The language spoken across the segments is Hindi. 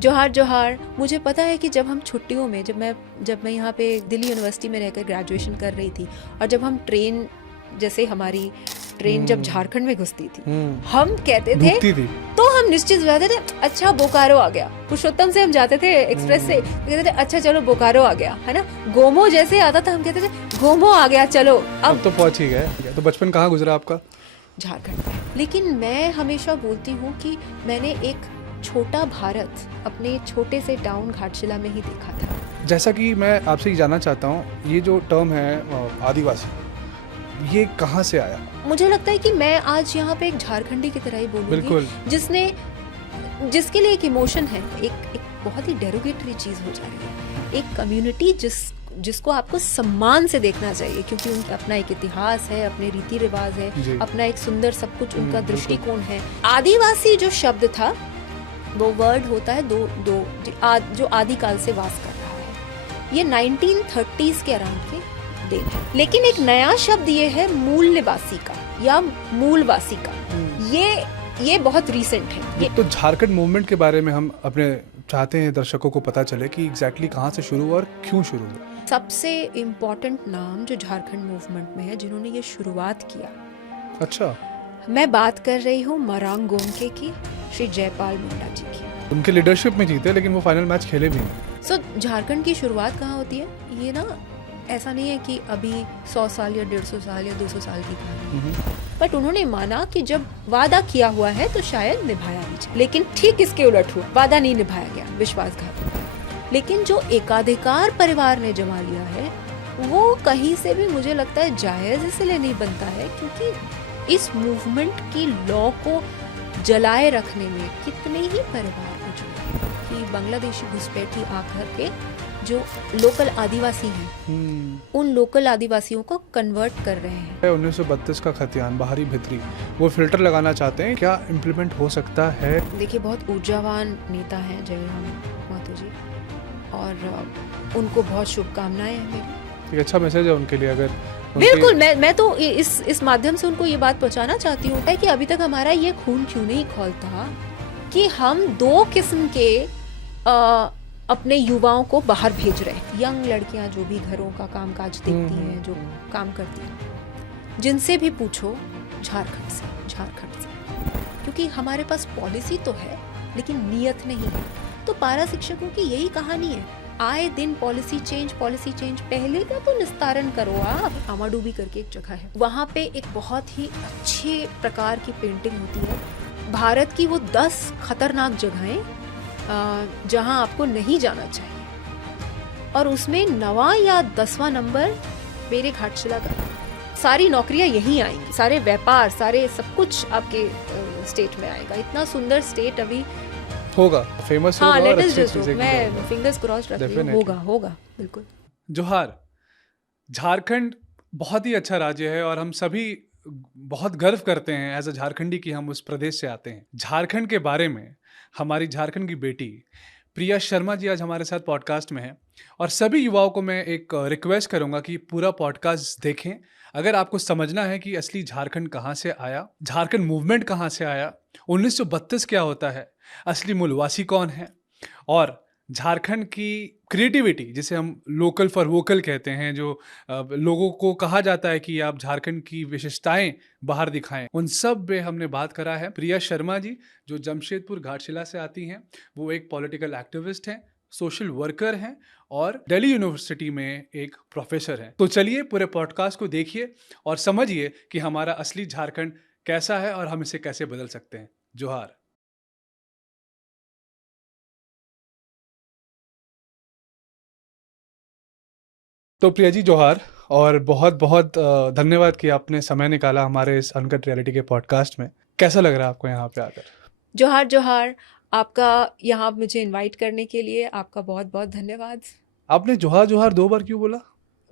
जोहार जोहार। मुझे पता है कि जब हम छुट्टियों में जब मैं यहाँ पे दिल्ली यूनिवर्सिटी में रहकर ग्रेजुएशन कर रही थी और जब हम ट्रेन जैसे हमारी ट्रेन जब झारखंड में घुसती थी हम कहते थे तो हम निश्चित जाते थे अच्छा बोकारो आ गया। पुरुषोत्तम से हम जाते थे एक्सप्रेस से कहते थे अच्छा चलो बोकारो आ गया है ना। गोमो जैसे आता था हम कहते थे गोमो आ गया चलो अब तो पहुंच ही गए। तो बचपन कहाँ गुजरा आपका? झारखंड। लेकिन मैं हमेशा बोलती हूँ कि मैंने एक छोटा भारत अपने छोटे से टाउन घाटशिला में ही देखा था। जैसा कि मैं आपसे ये जानना चाहता हूँ, ये जो टर्म है आदिवासी, ये कहाँ से आया? मुझे लगता है कि मैं आज यहाँ पे एक झारखंडी की तरह ही बोलूँगी जिसके लिए एक इमोशन है, एक बहुत ही डेरोगेटरी चीज़ हो जा रही है। एक कम्युनिटी जिसको आपको सम्मान से देखना चाहिए क्योंकि उनका अपना एक इतिहास है, अपने रीति रिवाज है, अपना एक सुंदर सब कुछ उनका दृष्टिकोण है। आदिवासी जो शब्द था वो वर्ड होता है जो आदिकाल से वास कर रहा है। ये 1930s के अराउंड के देन है। लेकिन एक नया शब्द ये है मूल निवासी का या मूलवासी का। ये बहुत रीसेंट है। तो झारखंड मूवमेंट के बारे में हम अपने चाहते हैं दर्शकों को पता चले कि एग्जैक्टली कहाँ से शुरू हुआ और क्यों शुरू हुआ। सबसे इम्पोर्टेंट नाम जो झारखंड मूवमेंट में है जिन्होंने ये शुरुआत किया, अच्छा, मैं बात कर रही हूँ मरांग गोमके की, श्री जयपाल मुंडा जी की। उनके लीडरशिप में जीते लेकिन वो फाइनल मैच खेले भी नहीं। झारखंड की शुरुआत कहाँ होती है? ये ना ऐसा नहीं है कि अभी 100 साल या 150 साल या 200 साल की कहानी, बट उन्होंने माना कि जब वादा किया हुआ है तो शायद निभाया भी जाए। लेकिन ठीक इसके उलट हुआ, वादा नहीं निभाया गया, विश्वासघात हुआ। लेकिन जो एकाधिकार परिवार ने जमा लिया है वो कहीं से भी मुझे लगता है जायज इसलिए नहीं बनता है क्योंकि इस मूवमेंट की लॉ को जलाए रखने में कितने ही परिवार को जुड़े कि बांग्लादेशी घुसपैठी आकर के जो लोकल आदिवासी हैं उन लोकल आदिवासियों को कन्वर्ट कर रहे हैं। 1932 का खतियान बाहरी भितरी वो फिल्टर लगाना चाहते हैं, क्या इम्प्लीमेंट हो सकता है? देखिए बहुत ऊर्जावान नेता हैं जयराम महतो जी और उनको बहुत शुभकामनाएं हैं मेरी। एक अच्छा मैसेज है उनके लिए। अगर बिल्कुल मैं तो इस माध्यम से उनको ये बात पहुंचाना चाहती हूँ कि अभी तक हमारा ये खून क्यों नहीं खौलता कि हम दो किस्म के अपने युवाओं को बाहर भेज रहे हैं। यंग लड़कियां जो भी घरों का कामकाज देखती हैं, जो काम करती हैं, जिनसे भी पूछो झारखंड से, क्योंकि हमारे पास पॉलिसी तो है लेकिन नियत नहीं है। तो पारा शिक्षकों की यही कहानी है, आए दिन पॉलिसी चेंज। पहले का तो निस्तारण करो। आप आमाडूबी करके एक जगह है, वहाँ पे एक बहुत ही अच्छे प्रकार की पेंटिंग होती है, भारत की वो 10 खतरनाक जगहें जहां आपको नहीं जाना चाहिए, और उसमें 9वां या 10वां नंबर मेरे घाटशिला का। सारी नौकरियां यहीं आएंगी, सारे व्यापार, सारे सब कुछ आपके स्टेट में आएगा। इतना सुंदर स्टेट अभी होगा, फेमस होगा। लेट अस जस्ट होप, मैं फिंगर्स क्रॉस्ड रख रही हूं, होगा बिल्कुल। जोहार। झारखंड बहुत ही अच्छा राज्य है और हम सभी बहुत गर्व करते हैं एज अ झारखंडी कि हम उस प्रदेश से आते हैं। झारखंड के बारे में हमारी झारखंड की बेटी प्रिया शर्मा जी आज हमारे साथ पॉडकास्ट में है और सभी युवाओं को मैं एक रिक्वेस्ट करूंगा कि पूरा पॉडकास्ट देखें। अगर आपको समझना है कि असली झारखंड कहाँ से आया, झारखंड मूवमेंट कहाँ से आया, 1932 क्या होता है, असली मूलवासी कौन है, और झारखंड की क्रिएटिविटी जिसे हम लोकल फॉर वोकल कहते हैं, जो लोगों को कहा जाता है कि आप झारखंड की विशेषताएं बाहर दिखाएं, उन सब पे हमने बात करा है। प्रिया शर्मा जी जो जमशेदपुर घाटशिला से आती हैं, वो एक पॉलिटिकल एक्टिविस्ट हैं, सोशल वर्कर हैं और दिल्ली यूनिवर्सिटी में एक प्रोफेसर हैं। तो चलिए पूरे पॉडकास्ट को देखिए और समझिए कि हमारा असली झारखंड कैसा है और हम इसे कैसे बदल सकते हैं। जोहार। तो प्रिया जी जोहार, और बहुत बहुत धन्यवाद कि आपने समय निकाला हमारे इस अनकट रियलिटी के पॉडकास्ट में। कैसा लग रहा है आपको यहाँ पे आकर? जोहार, आपका यहाँ मुझे इनवाइट करने के लिए आपका बहुत बहुत धन्यवाद। आपने जोहार जोहार 2 बार क्यों बोला?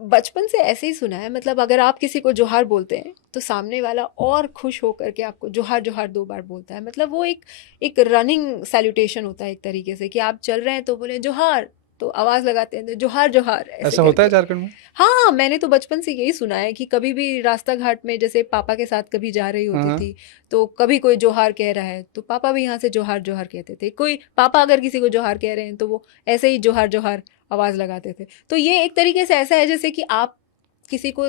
बचपन से ऐसे ही सुना है, मतलब अगर आप किसी को जोहार बोलते हैं तो सामने वाला और खुश होकर के आपको जोहार 2 बार बोलता है। मतलब वो एक रनिंग सैल्यूटेशन होता है एक तरीके से, कि आप चल रहे हैं तो बोले जोहार, तो आवाज लगाते हैं, तो जोहार जोहार ऐसे ऐसा होता है करके। झारखंड में? हाँ, मैंने तो बचपन से यही सुना है कि कभी भी रास्ता घाट में, जैसे पापा के साथ कभी जा रही होती हाँ थी, तो कभी कोई जोहार कह रहा है तो पापा भी यहाँ से जोहार जोहार कहते थे। कोई पापा अगर किसी को जोहार कह रहे हैं तो वो ऐसे ही जोहार जोहार आवाज लगाते थे। तो ये एक तरीके से ऐसा है जैसे कि आप किसी को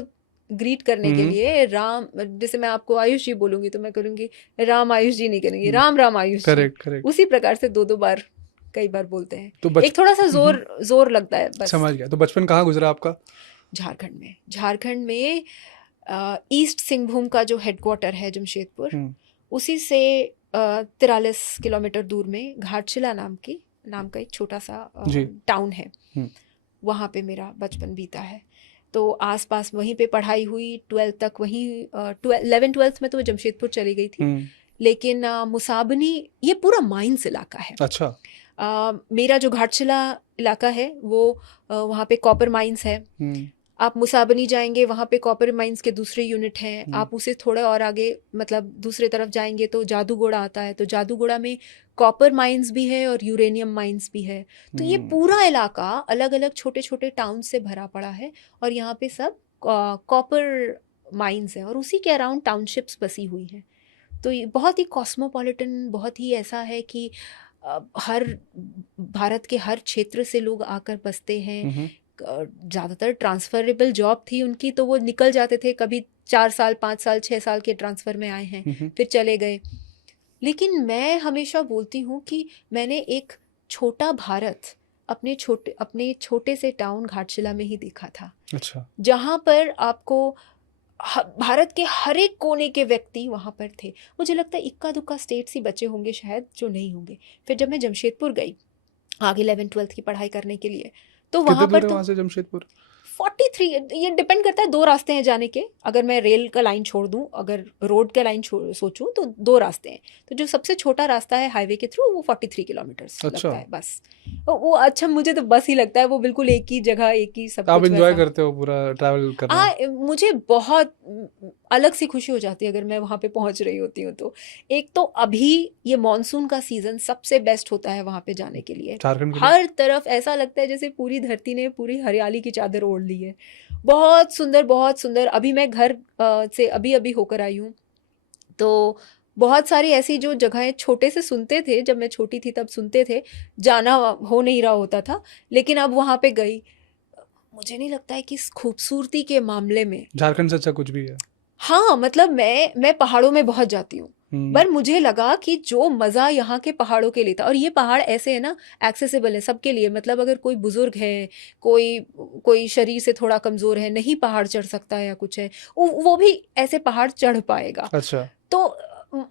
ग्रीट करने के लिए राम, जैसे मैं आपको आयुष जी बोलूंगी तो मैं करूंगी राम आयुष जी, नहीं करेंगी राम राम आयुष जी। Correct correct. उसी प्रकार से दो दो बार कई बार बोलते हैं, तो एक थोड़ा सा जोर लगता है बस। समझ गया। तो बचपन कहाँ गुजरा आपका? झारखंड में ईस्ट सिंहभूम का जो हेडक्वार्टर है जमशेदपुर, उसी से 43 किलोमीटर दूर में घाटशिला नाम का एक छोटा सा टाउन है। वहाँ पे मेरा बचपन बीता है। तो आसपास वहीं पे पढ़ाई हुई, 12th तक वहीं, 11th-12th में तो जमशेदपुर चली गई थी। लेकिन मुसाबनी ये पूरा माइंस इलाका है। अच्छा। मेरा जो घाटशिला इलाका है वो वहाँ पे कॉपर माइंस है। आप मुसाबनी जाएंगे, वहाँ पे कॉपर माइंस के दूसरे यूनिट हैं। आप उसे थोड़ा और आगे मतलब दूसरे तरफ जाएंगे तो जादूगोड़ा आता है। तो जादूगोड़ा में कॉपर माइंस भी है और यूरेनियम माइंस भी है। तो ये पूरा इलाका अलग अलग छोटे छोटे टाउन से भरा पड़ा है और यहाँ पे सब कॉपर माइंस है और उसी के अराउंड टाउनशिप्स बसी हुई हैं। तो ये बहुत ही कॉस्मोपॉलिटन, बहुत ही ऐसा है कि हर भारत के हर क्षेत्र से लोग आकर बसते हैं। ज़्यादातर ट्रांसफरेबल जॉब थी उनकी, तो वो निकल जाते थे, कभी 4 साल 5 साल 6 साल के ट्रांसफ़र में आए हैं फिर चले गए। लेकिन मैं हमेशा बोलती हूँ कि मैंने एक छोटा भारत अपने छोटे से टाउन घाटशिला में ही देखा था। अच्छा। जहाँ पर आपको भारत के हर एक कोने के व्यक्ति वहाँ पर थे। मुझे लगता है इक्का दुक्का स्टेट्स ही बचे होंगे शायद जो नहीं होंगे। फिर जब मैं जमशेदपुर गई आगे 11th-12th की पढ़ाई करने के लिए, तो वहाँ पर तो वहाँ से जमशेदपुर 43, ये डिपेंड करता है, 2 रास्ते हैं जाने के। अगर मैं रेल का लाइन छोड़ दूं, अगर रोड का लाइन सोचूं तो 2 रास्ते हैं। तो जो सबसे छोटा रास्ता है हाईवे के थ्रू वो 43 किलोमीटर्स लगता है बस। वो अच्छा, मुझे तो बस ही लगता है वो बिल्कुल एक ही जगह, एक ही सब कुछ। आप एंजॉय करते हो पूरा ट्रैवल करना? मुझे बहुत अलग सी खुशी हो जाती है अगर मैं वहाँ पे पहुँच रही होती हूँ तो। एक तो अभी ये मानसून का सीज़न सबसे बेस्ट होता है वहाँ पे जाने के लिए। हर तरफ ऐसा लगता है जैसे पूरी धरती ने पूरी हरियाली की चादर ओढ़ ली है। बहुत सुंदर, बहुत सुंदर। अभी मैं घर से अभी होकर आई हूँ, तो बहुत सारी ऐसी जो जगहें छोटे से सुनते थे, जब मैं छोटी थी तब सुनते थे, जाना हो नहीं रहा होता था, लेकिन अब वहाँ पे गई। मुझे नहीं लगता है कि इस खूबसूरती के मामले में झारखंड से अच्छा कुछ भी है। हाँ, मतलब मैं पहाड़ों में बहुत जाती हूँ, पर मुझे लगा कि जो मज़ा यहाँ के पहाड़ों के लिए था, और ये पहाड़ ऐसे है ना, एक्सेसिबल है सबके लिए। मतलब अगर कोई बुजुर्ग है, कोई शरीर से थोड़ा कमज़ोर है, नहीं पहाड़ चढ़ सकता है या कुछ है, वो भी ऐसे पहाड़ चढ़ पाएगा। अच्छा। तो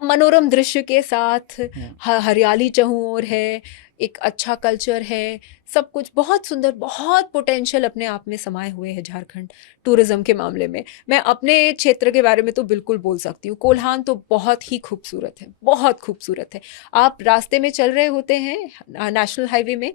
मनोरम दृश्य के साथ हरियाली चहुं ओर है, एक अच्छा कल्चर है, सब कुछ बहुत सुंदर, बहुत पोटेंशियल अपने आप में समाये हुए है झारखंड टूरिज्म के मामले में। मैं अपने क्षेत्र के बारे में तो बिल्कुल बोल सकती हूँ, कोल्हान तो बहुत ही खूबसूरत है, बहुत खूबसूरत है। आप रास्ते में चल रहे होते हैं नेशनल हाईवे में,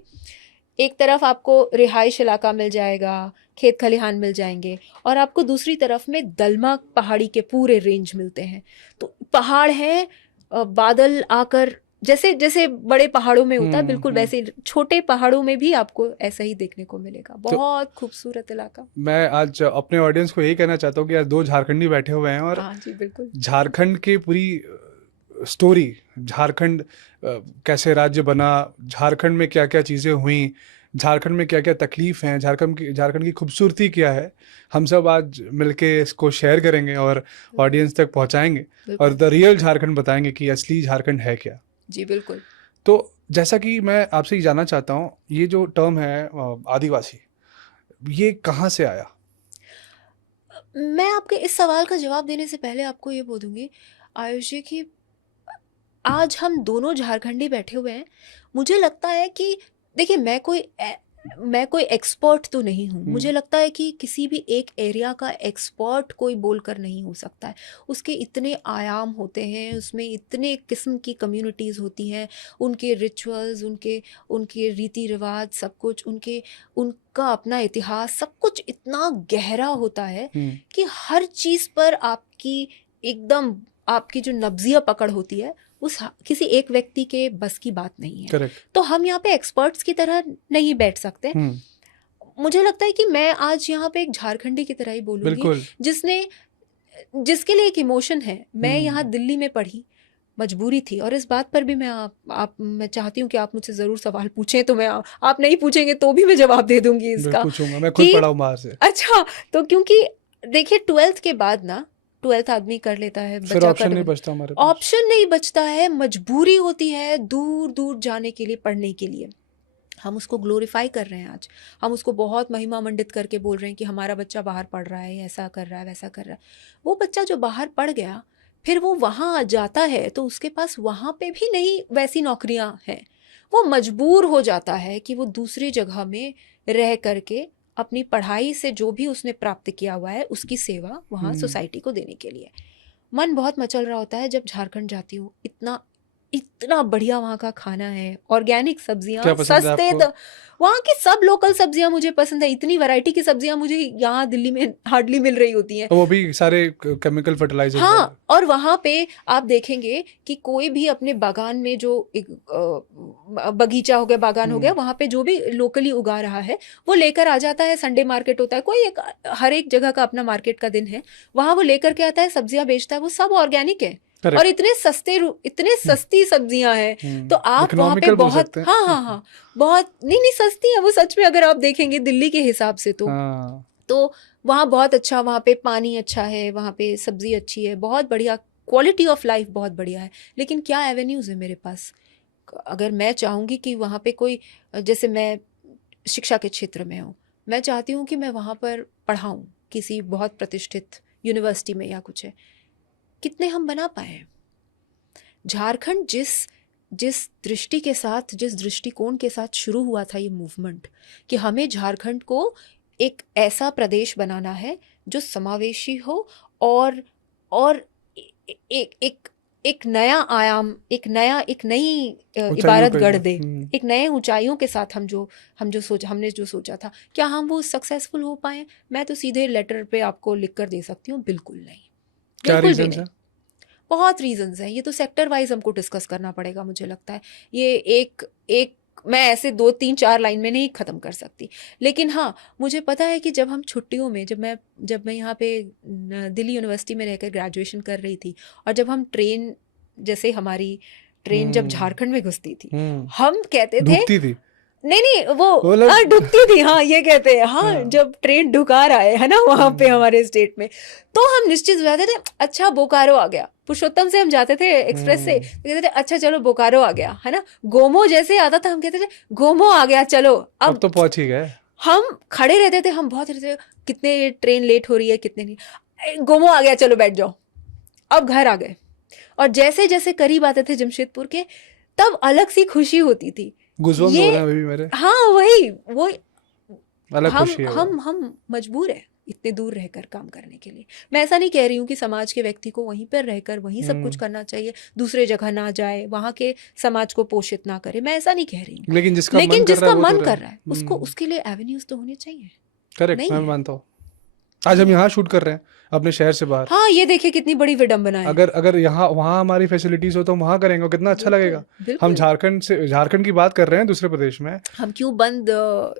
एक तरफ आपको रिहाइश इलाका मिल जाएगा, खेत खलिहान मिल जाएंगे, और आपको दूसरी तरफ में दलमा पहाड़ी के पूरे रेंज मिलते हैं। तो पहाड़ है, बादल आकर जैसे जैसे बड़े पहाड़ों में होता है बिल्कुल वैसे छोटे पहाड़ों में भी आपको ऐसा ही देखने को मिलेगा। बहुत खूबसूरत इलाका। मैं आज अपने ऑडियंस को यही कहना चाहता हूँ कि आज 2 झारखंडी बैठे हुए हैं और हाँ जी, बिल्कुल झारखंड की पूरी स्टोरी, झारखंड कैसे राज्य बना, झारखंड में क्या क्या चीज़ें हुई, झारखंड में क्या क्या तकलीफ हैं, झारखंड की खूबसूरती क्या है, हम सब आज मिलके इसको शेयर करेंगे और ऑडियंस तक पहुंचाएंगे और द रियल झारखंड बताएंगे कि असली झारखंड है क्या। जी बिल्कुल। तो जैसा कि मैं आपसे जानना चाहता हूँ, ये जो टर्म है आदिवासी, ये कहाँ से आया? मैं आपके इस सवाल का जवाब देने से पहले आपको ये बोलूँगी आयुष जी कि आज हम दोनों झारखंडी बैठे हुए हैं। मुझे लगता है कि देखिए, मैं कोई एक्सपर्ट तो नहीं हूँ। मुझे लगता है कि किसी भी एक एरिया का एक्सपर्ट कोई बोलकर नहीं हो सकता है। उसके इतने आयाम होते हैं, उसमें इतने किस्म की कम्युनिटीज़ होती हैं, उनके रिचुअल्स, उनके रीति रिवाज, सब कुछ, उनका अपना इतिहास, सब कुछ इतना गहरा होता है कि हर चीज़ पर आपकी जो नब्ज़िया पकड़ होती है किसी एक व्यक्ति के बस की बात नहीं है। करेक्ट। तो हम यहाँ पे एक्सपर्ट्स की तरह नहीं बैठ सकते। मुझे लगता है कि मैं आज यहाँ पे एक झारखंडी की तरह ही बोलूंगी, बिल्कुल। जिसके लिए एक इमोशन है। मैं यहाँ दिल्ली में पढ़ी, मजबूरी थी, और इस बात पर भी मैं चाहती हूँ कि आप मुझसे जरूर सवाल पूछें, तो मैं आप नहीं पूछेंगे तो भी मैं जवाब दे दूंगी इसका। पूछूंगा, मैं खुद पढ़ा हूँ बाहर से। अच्छा, तो क्योंकि देखिए 12th के बाद ना, 12th आदमी कर लेता है, फिर ऑप्शन नहीं बचता हमारे पास। ऑप्शन नहीं बचता है, मजबूरी होती है दूर दूर जाने के लिए, पढ़ने के लिए। हम उसको ग्लोरीफाई कर रहे हैं आज, हम उसको बहुत महिमा मंडित करके बोल रहे हैं कि हमारा बच्चा बाहर पढ़ रहा है, ऐसा कर रहा है, वैसा कर रहा है। वो बच्चा जो बाहर पढ़ गया, फिर वो वहाँ जाता है तो उसके पास वहाँ पे भी नहीं वैसी नौकरियाँ हैं। वो मजबूर हो जाता है कि वो दूसरी जगह में रह करके अपनी पढ़ाई से जो भी उसने प्राप्त किया हुआ है उसकी सेवा वहाँ सोसाइटी को देने के लिए। मन बहुत मचल रहा होता है जब झारखंड जाती हूँ। इतना बढ़िया वहाँ का खाना है, ऑर्गेनिक सब्जियाँ, सस्ते, वहाँ की सब लोकल सब्जियाँ मुझे पसंद है। इतनी वैरायटी की सब्जियाँ मुझे यहाँ दिल्ली में हार्डली मिल रही होती हैं। वो भी सारे केमिकल फर्टिलाइजर। हाँ, और वहाँ पे आप देखेंगे कि कोई भी अपने बागान में, जो एक बगीचा हो गया, बागान हो गया, वहाँ पे जो भी लोकली उगा रहा है वो लेकर आ जाता है। संडे मार्केट होता है, कोई हर एक जगह का अपना मार्केट का दिन है, वहाँ वो लेकर के आता है, सब्जियाँ बेचता है, वो सब ऑर्गेनिक है। Correct. और इतने सस्ती सब्जियां हैं। तो आप वहाँ पे बहुत हाँ बहुत नहीं सस्ती है वो, सच में अगर आप देखेंगे दिल्ली के हिसाब से तो वहाँ बहुत अच्छा, वहाँ पे पानी अच्छा है, वहाँ पे सब्जी अच्छी है, बहुत बढ़िया, क्वालिटी ऑफ लाइफ बहुत बढ़िया है। लेकिन क्या एवेन्यूज है मेरे पास? अगर मैं चाहूँगी कि वहाँ पे कोई, जैसे मैं शिक्षा के क्षेत्र में हूँ, मैं चाहती हूँ कि मैं वहाँ पर पढ़ाऊँ किसी बहुत प्रतिष्ठित यूनिवर्सिटी में या कुछ है, कितने हम बना पाए? झारखंड जिस दृष्टि के साथ, जिस दृष्टिकोण के साथ शुरू हुआ था ये मूवमेंट, कि हमें झारखंड को एक ऐसा प्रदेश बनाना है जो समावेशी हो और एक नया आयाम, एक नई इबारत गढ़ दे, एक नए ऊंचाइयों के साथ हमने जो सोचा था। क्या हम वो सक्सेसफुल हो पाए? मैं तो सीधे लेटर पे आपको लिख कर दे सकती हूँ, बिल्कुल नहीं। क्या रीजंस है? बहुत रीजंस हैं। ये तो सेक्टर वाइज हमको डिस्कस करना पड़ेगा, मुझे लगता है। ये एक मैं ऐसे 2-3-4 लाइन में नहीं ख़त्म कर सकती। लेकिन हाँ, मुझे पता है कि जब हम छुट्टियों में, जब मैं यहाँ पे दिल्ली यूनिवर्सिटी में रहकर ग्रेजुएशन कर रही थी, और जब हम ट्रेन, जैसे हमारी ट्रेन जब झारखंड में घुसती थी, हम कहते थे नहीं वो डुबती थी, हाँ ये कहते हैं, हाँ जब ट्रेन ढुका रहा है ना वहाँ पे हमारे स्टेट में, तो हम निश्चित हो जाते थे, अच्छा बोकारो आ गया। पुरुषोत्तम से हम जाते थे एक्सप्रेस से, तो कहते थे अच्छा चलो बोकारो आ गया, है ना। गोमो जैसे आता था, हम कहते थे गोमो आ गया, चलो अब तो पहुंच ही गए। हम खड़े रहते थे, हम बहुत रहते थे, कितने ट्रेन लेट हो रही है, कितने नहीं, गोमो आ गया, चलो बैठ जाओ, अब घर आ गए। और जैसे जैसे करीब आते थे जमशेदपुर के, तब अलग सी खुशी होती थी। मेरे हाँ वही अलग खुशी है। हम मजबूर है इतने दूर रहकर काम करने के लिए। मैं ऐसा नहीं कह रही हूँ कि समाज के व्यक्ति को वहीं पर रहकर वहीं सब कुछ करना चाहिए, दूसरे जगह ना जाए, वहाँ के समाज को पोषित ना करे, मैं ऐसा नहीं कह रही हूँ। लेकिन जिसका मन कर रहा है उसको, उसके लिए एवेन्यूज तो होने चाहिए। करेक्ट, मैं मानता हूँ। आज हम यहाँ शूट कर रहे हैं अपने शहर से बाहर। हाँ, ये देखिए कितनी बड़ी विडंबना है। अगर यहाँ वहाँ हमारी फैसिलिटीज हो तो हम वहाँ करेंगे, कितना अच्छा लगेगा। हम झारखंड की बात कर रहे हैं दूसरे प्रदेश में, हम क्यों बंद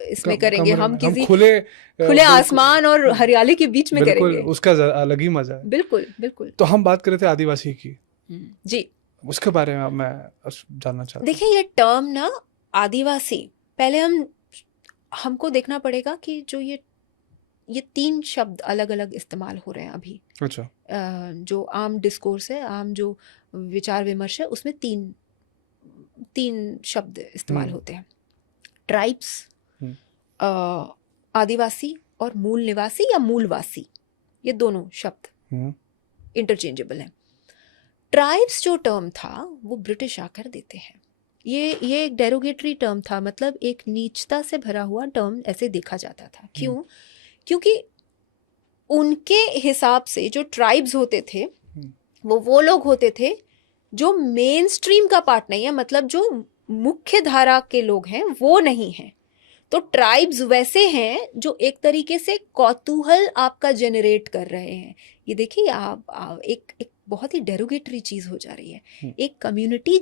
इसमें करेंगे? हम किसी खुले आसमान और हरियाली के बीच में करेंगे, उसका अलग ही मजा है। बिल्कुल बिल्कुल। तो हम बात कर रहे थे आदिवासी की जी, उसके बारे में मैं जानना चाहता हूँ। देखिए ये टर्म ना आदिवासी, पहले हमको देखना पड़ेगा कि जो ये 3 शब्द अलग अलग इस्तेमाल हो रहे हैं अभी। अच्छा। जो आम डिस्कोर्स है, आम जो विचार विमर्श है, उसमें 3 शब्द इस्तेमाल होते हैं। ट्राइब्स, आदिवासी, और मूल निवासी या मूलवासी, ये दोनों शब्द इंटरचेंजेबल हैं। ट्राइब्स जो टर्म था वो ब्रिटिश आकर देते हैं। ये एक डेरोगेटरी टर्म था, मतलब एक नीचता से भरा हुआ टर्म ऐसे देखा जाता था। क्यों? क्योंकि उनके हिसाब से जो ट्राइब्स होते थे वो लोग होते थे जो मेन स्ट्रीम का पार्ट नहीं है, मतलब जो मुख्य धारा के लोग हैं वो नहीं हैं। तो ट्राइब्स वैसे हैं जो एक तरीके से कौतूहल आपका जनरेट कर रहे हैं। ये देखिए, आप एक बहुत ही डेरोगेटरी चीज़ हो जा रही है। एक कम्युनिटी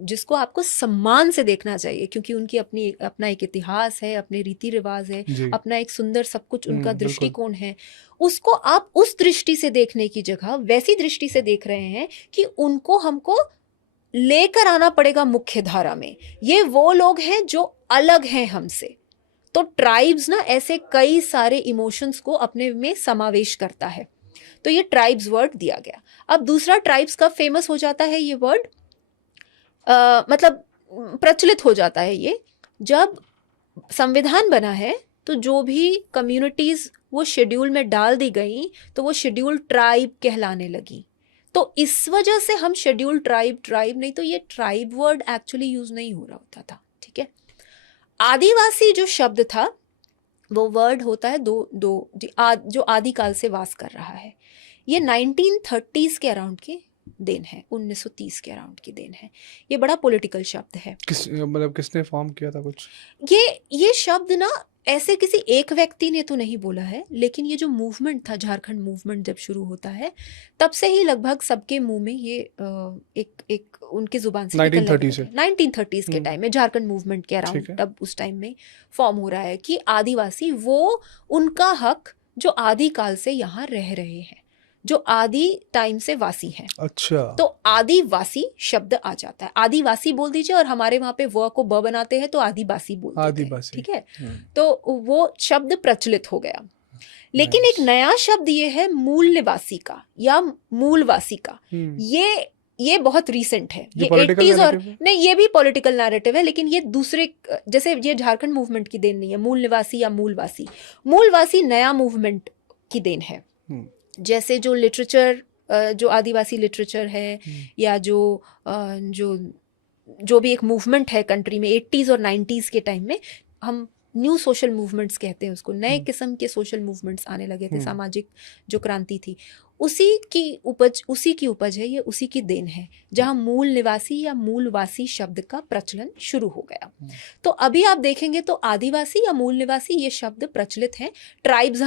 जिसको आपको सम्मान से देखना चाहिए, क्योंकि उनकी अपना एक इतिहास है, अपने रीति रिवाज है, जी। अपना एक सुंदर सब कुछ उनका बिल्कुल। दृष्टिकोण है, उसको आप उस दृष्टि से देखने की जगह वैसी दृष्टि से देख रहे हैं कि उनको हमको लेकर आना पड़ेगा मुख्य धारा में। ये वो लोग हैं जो अलग हैं हमसे। तो ट्राइब्स ना ऐसे कई सारे इमोशंस को अपने में समावेश करता है, तो ये ट्राइब्स वर्ड दिया गया। अब दूसरा ट्राइब्स का फेमस हो जाता है ये वर्ड, मतलब प्रचलित हो जाता है ये, जब संविधान बना है तो जो भी कम्युनिटीज वो शेड्यूल में डाल दी गई तो वो शेड्यूल ट्राइब कहलाने लगी। तो इस वजह से हम शेड्यूल ट्राइब नहीं तो ये ट्राइब वर्ड एक्चुअली यूज नहीं हो रहा होता था। ठीक है, आदिवासी जो शब्द था वो वर्ड होता है जो आदिकाल से वास कर रहा है। ये 1930s के अराउंड की देन है, 1930 के अराउंड की देन है। ये बड़ा पॉलिटिकल शब्द है। किसने फॉर्म किया था कुछ? ये शब्द ना ऐसे किसी एक व्यक्ति ने तो नहीं बोला है, लेकिन ये जो मूवमेंट था, झारखंड मूवमेंट जब शुरू होता है तब से ही लगभग सबके मुंह में ये एक उनकी जुबान से 1930s के टाइम में झारखंड मूवमेंट के अराउंड तब उस टाइम में फॉर्म हो रहा है कि आदिवासी वो उनका हक जो आदिकाल से यहाँ रह रहे हैं, जो आदि टाइम से वासी है। अच्छा, तो आदिवासी शब्द आ जाता है। आदिवासी बोल दीजिए और हमारे वहां पे व को ब बनाते हैं तो आदिवासी बोल देते हैं। ठीक है, तो वो शब्द प्रचलित हो गया। लेकिन एक नया शब्द ये है मूल निवासी का या मूलवासी का। ये बहुत रीसेंट है, ये 80s और नहीं, ये भी पॉलिटिकल नैरेटिव है, लेकिन ये दूसरे, जैसे ये झारखंड मूवमेंट की देन नहीं है मूल निवासी या मूलवासी। मूलवासी नया मूवमेंट की देन है। जैसे जो लिटरेचर, जो आदिवासी लिटरेचर है या जो भी एक मूवमेंट है कंट्री में 80s और 90s के टाइम में, हम न्यू सोशल मूवमेंट्स कहते हैं उसको। नए किस्म के सोशल मूवमेंट्स आने लगे थे, सामाजिक जो क्रांति थी उसी की उपज है, ये उसी की देन है, जहां मूल निवासी या मूलवासी शब्द का प्रचलन शुरू हो गया। तो अभी आप देखेंगे तो आदिवासी या मूल निवासी ये शब्द प्रचलित हैं। ट्राइब्स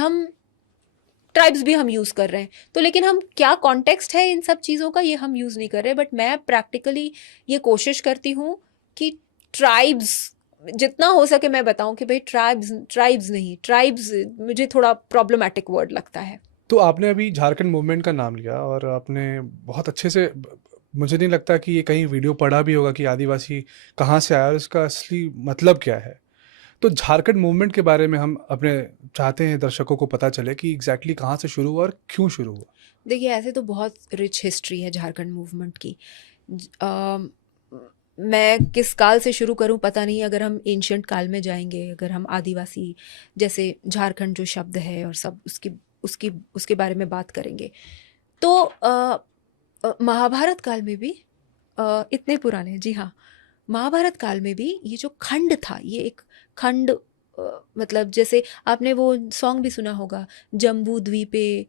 भी हम यूज़ कर रहे हैं, तो लेकिन हम क्या कॉन्टेक्स्ट है इन सब चीज़ों का ये हम यूज़ नहीं कर रहे। बट मैं प्रैक्टिकली ये कोशिश करती हूँ कि ट्राइब्स जितना हो सके मैं बताऊं कि भाई ट्राइब्स नहीं, ट्राइब्स मुझे थोड़ा प्रॉब्लमैटिक वर्ड लगता है। तो आपने अभी झारखंड मूवमेंट का नाम लिया और आपने बहुत अच्छे से, मुझे नहीं लगता कि ये कहीं वीडियो पढ़ा भी होगा कि आदिवासी कहाँ से आया और इसका असली मतलब क्या है। तो झारखंड मूवमेंट के बारे में हम अपने चाहते हैं दर्शकों को पता चले कि एग्जैक्टली कहाँ से शुरू हुआ और क्यों शुरू हुआ। देखिए, ऐसे तो बहुत रिच हिस्ट्री है झारखंड मूवमेंट की। मैं किस काल से शुरू करूं पता नहीं। अगर हम एंशिएंट काल में जाएंगे, अगर हम आदिवासी जैसे झारखंड जो शब्द है और सब उसके बारे में बात करेंगे तो महाभारत काल में भी इतने पुराने, जी हाँ, महाभारत काल में भी ये जो खंड था, ये एक खंड, मतलब जैसे आपने वो सॉन्ग भी सुना होगा, जम्बू द्वीपे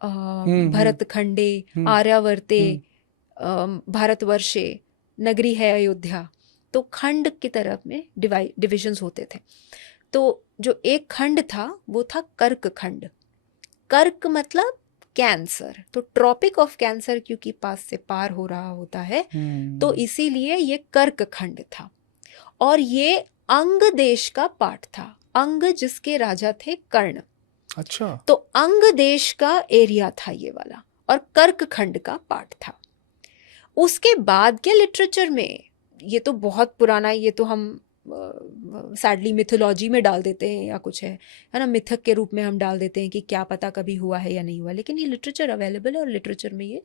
भरत खंडे आर्यावर्ते भारतवर्षे नगरी है अयोध्या। तो खंड की तरफ में डिविजन्स होते थे। तो जो एक खंड था वो था कर्क खंड। कर्क मतलब कैंसर, तो ट्रॉपिक ऑफ कैंसर क्योंकि पास से पार हो रहा होता है तो इसीलिए ये कर्क खंड था। और ये अंग देश का पार्ट था, अंग जिसके राजा थे कर्ण। अच्छा, तो अंग देश का एरिया था ये वाला और कर्क खंड का पार्ट था। उसके बाद के लिटरेचर में ये तो बहुत पुराना, ये तो हम सैडली मिथोलॉजी में डाल देते हैं या कुछ है ना, मिथक के रूप में हम डाल देते हैं कि क्या पता कभी हुआ है या नहीं हुआ। लेकिन ये लिटरेचर अवेलेबल है और लिटरेचर में ये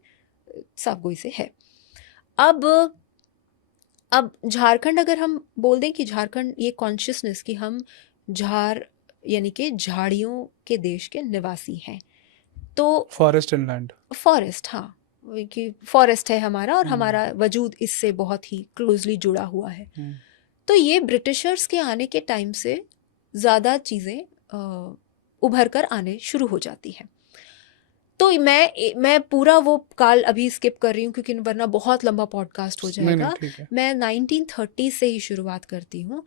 साफ गोई से है। अब झारखंड, अगर हम बोल दें कि झारखंड, ये कॉन्शियसनेस कि हम यानी कि झाड़ियों के देश के निवासी हैं, तो फॉरेस्ट एंड लैंड, फॉरेस्ट, हाँ, कि फॉरेस्ट है हमारा और हमारा वजूद इससे बहुत ही क्लोजली जुड़ा हुआ है। तो ये ब्रिटिशर्स के आने के टाइम से ज़्यादा चीज़ें उभर कर आने शुरू हो जाती हैं। तो मैं पूरा वो काल अभी स्किप कर रही हूँ क्योंकि वरना बहुत लंबा पॉडकास्ट हो जाएगा। मैं 1930 से ही शुरुआत करती हूँ।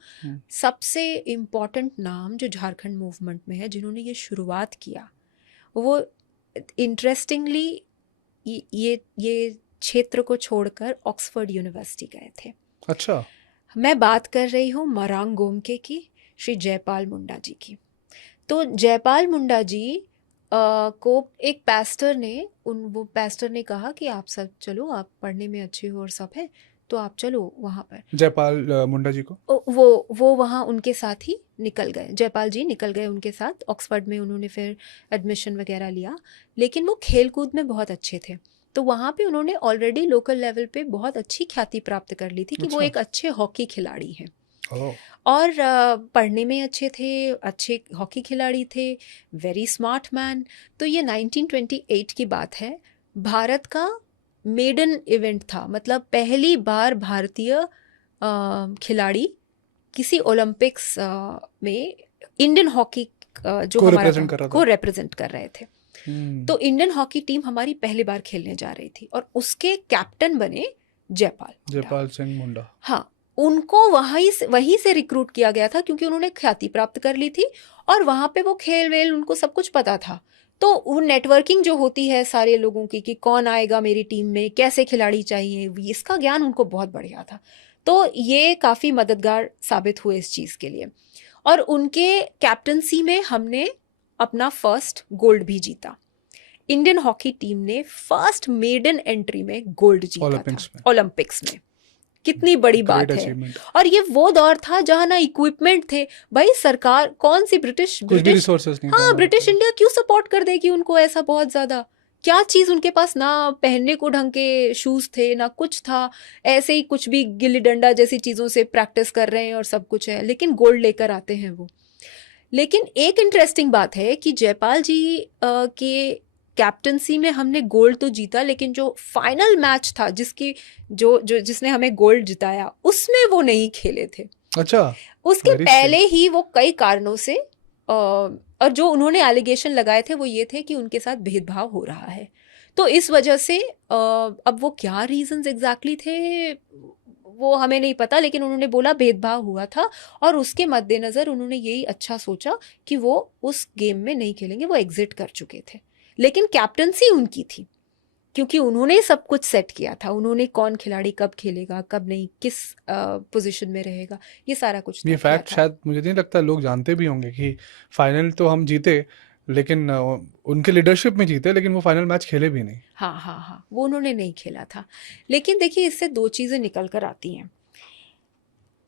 सबसे इम्पॉर्टेंट नाम जो झारखंड मूवमेंट में है, जिन्होंने ये शुरुआत किया, वो इंटरेस्टिंगली ये क्षेत्र को छोड़कर ऑक्सफोर्ड यूनिवर्सिटी गए थे। अच्छा। मैं बात कर रही हूँ मरांग गोमके की, श्री जयपाल मुंडा जी की। तो जयपाल मुंडा जी को एक पास्टर ने वो पास्टर ने कहा कि आप सब चलो, आप पढ़ने में अच्छे हो और सब है, तो आप चलो वहाँ पर। जयपाल मुंडा जी को वो वहाँ उनके साथ ही निकल गए, जयपाल जी निकल गए उनके साथ। ऑक्सफोर्ड में उन्होंने फिर एडमिशन वगैरह लिया, लेकिन वो खेल कूद में बहुत अच्छे थे। तो वहाँ पे उन्होंने ऑलरेडी लोकल लेवल पे बहुत अच्छी ख्याति प्राप्त कर ली थी कि वो अच्छा। एक अच्छे हॉकी खिलाड़ी हैं। ओह। और पढ़ने में अच्छे थे, अच्छे हॉकी खिलाड़ी थे, वेरी स्मार्ट मैन। तो ये 1928 की बात है। भारत का मेडन इवेंट था, मतलब पहली बार भारतीय खिलाड़ी किसी ओलंपिक्स में इंडियन हॉकी जो को हमारा represent था, कर रहा था। को रिप्रेजेंट कर रहे थे। तो इंडियन हॉकी टीम हमारी पहली बार खेलने जा रही थी और उसके कैप्टन बने जयपाल सिंह मुंडा। हाँ, उनको वहीं से रिक्रूट किया गया था क्योंकि उन्होंने ख्याति प्राप्त कर ली थी और वहाँ पे वो खेल वेल उनको सब कुछ पता था। तो वो नेटवर्किंग जो होती है सारे लोगों की कि कौन आएगा मेरी टीम में, कैसे खिलाड़ी चाहिए, इसका ज्ञान उनको बहुत बढ़िया था। तो ये काफ़ी मददगार साबित हुए इस चीज़ के लिए। और उनके कैप्टनसी में हमने अपना फर्स्ट गोल्ड भी जीता। इंडियन हॉकी टीम ने फर्स्ट मेडन एंट्री में गोल्ड जीता था ओलंपिक्स में। कितनी बड़ी बात है। और ये वो दौर था जहां ना इक्विपमेंट थे, भाई सरकार कौन सी ब्रिटिश रिसोर्सेज नहीं हाँ, ब्रिटिश इंडिया क्यों सपोर्ट कर देगी उनको ऐसा बहुत ज्यादा। क्या चीज उनके पास, ना पहनने को ढंग के शूज थे ना कुछ था, ऐसे ही कुछ भी गिल्ली डंडा जैसी चीजों से प्रैक्टिस कर रहे हैं और सब कुछ है, लेकिन गोल्ड लेकर आते हैं वो। लेकिन एक इंटरेस्टिंग बात है कि जयपाल जी के कैप्टनसी में हमने गोल्ड तो जीता, लेकिन जो फाइनल मैच था जिसने हमें गोल्ड जिताया उसमें वो नहीं खेले थे। अच्छा। उसके पहले ही वो कई कारणों से और जो उन्होंने एलिगेशन लगाए थे वो ये थे कि उनके साथ भेदभाव हो रहा है। तो इस वजह से अब वो क्या रीजंस एग्जैक्टली थे वो हमें नहीं पता, लेकिन उन्होंने बोला भेदभाव हुआ था और उसके मद्देनजर उन्होंने यही अच्छा सोचा कि वो उस गेम में नहीं खेलेंगे, वो एग्जिट कर चुके थे। लेकिन कैप्टनसी उनकी थी क्योंकि उन्होंने सब कुछ सेट किया था। उन्होंने कौन खिलाड़ी कब खेलेगा कब नहीं, किस पोजीशन में रहेगा, ये सारा कुछ ये फैक्ट शायद मुझे नहीं लगता लोग जानते भी होंगे कि फाइनल तो हम जीते लेकिन उनके लीडरशिप में जीते, लेकिन वो फाइनल मैच खेले भी नहीं। हाँ, वो उन्होंने नहीं खेला था। लेकिन देखिए इससे दो चीज़ें निकल कर आती हैं।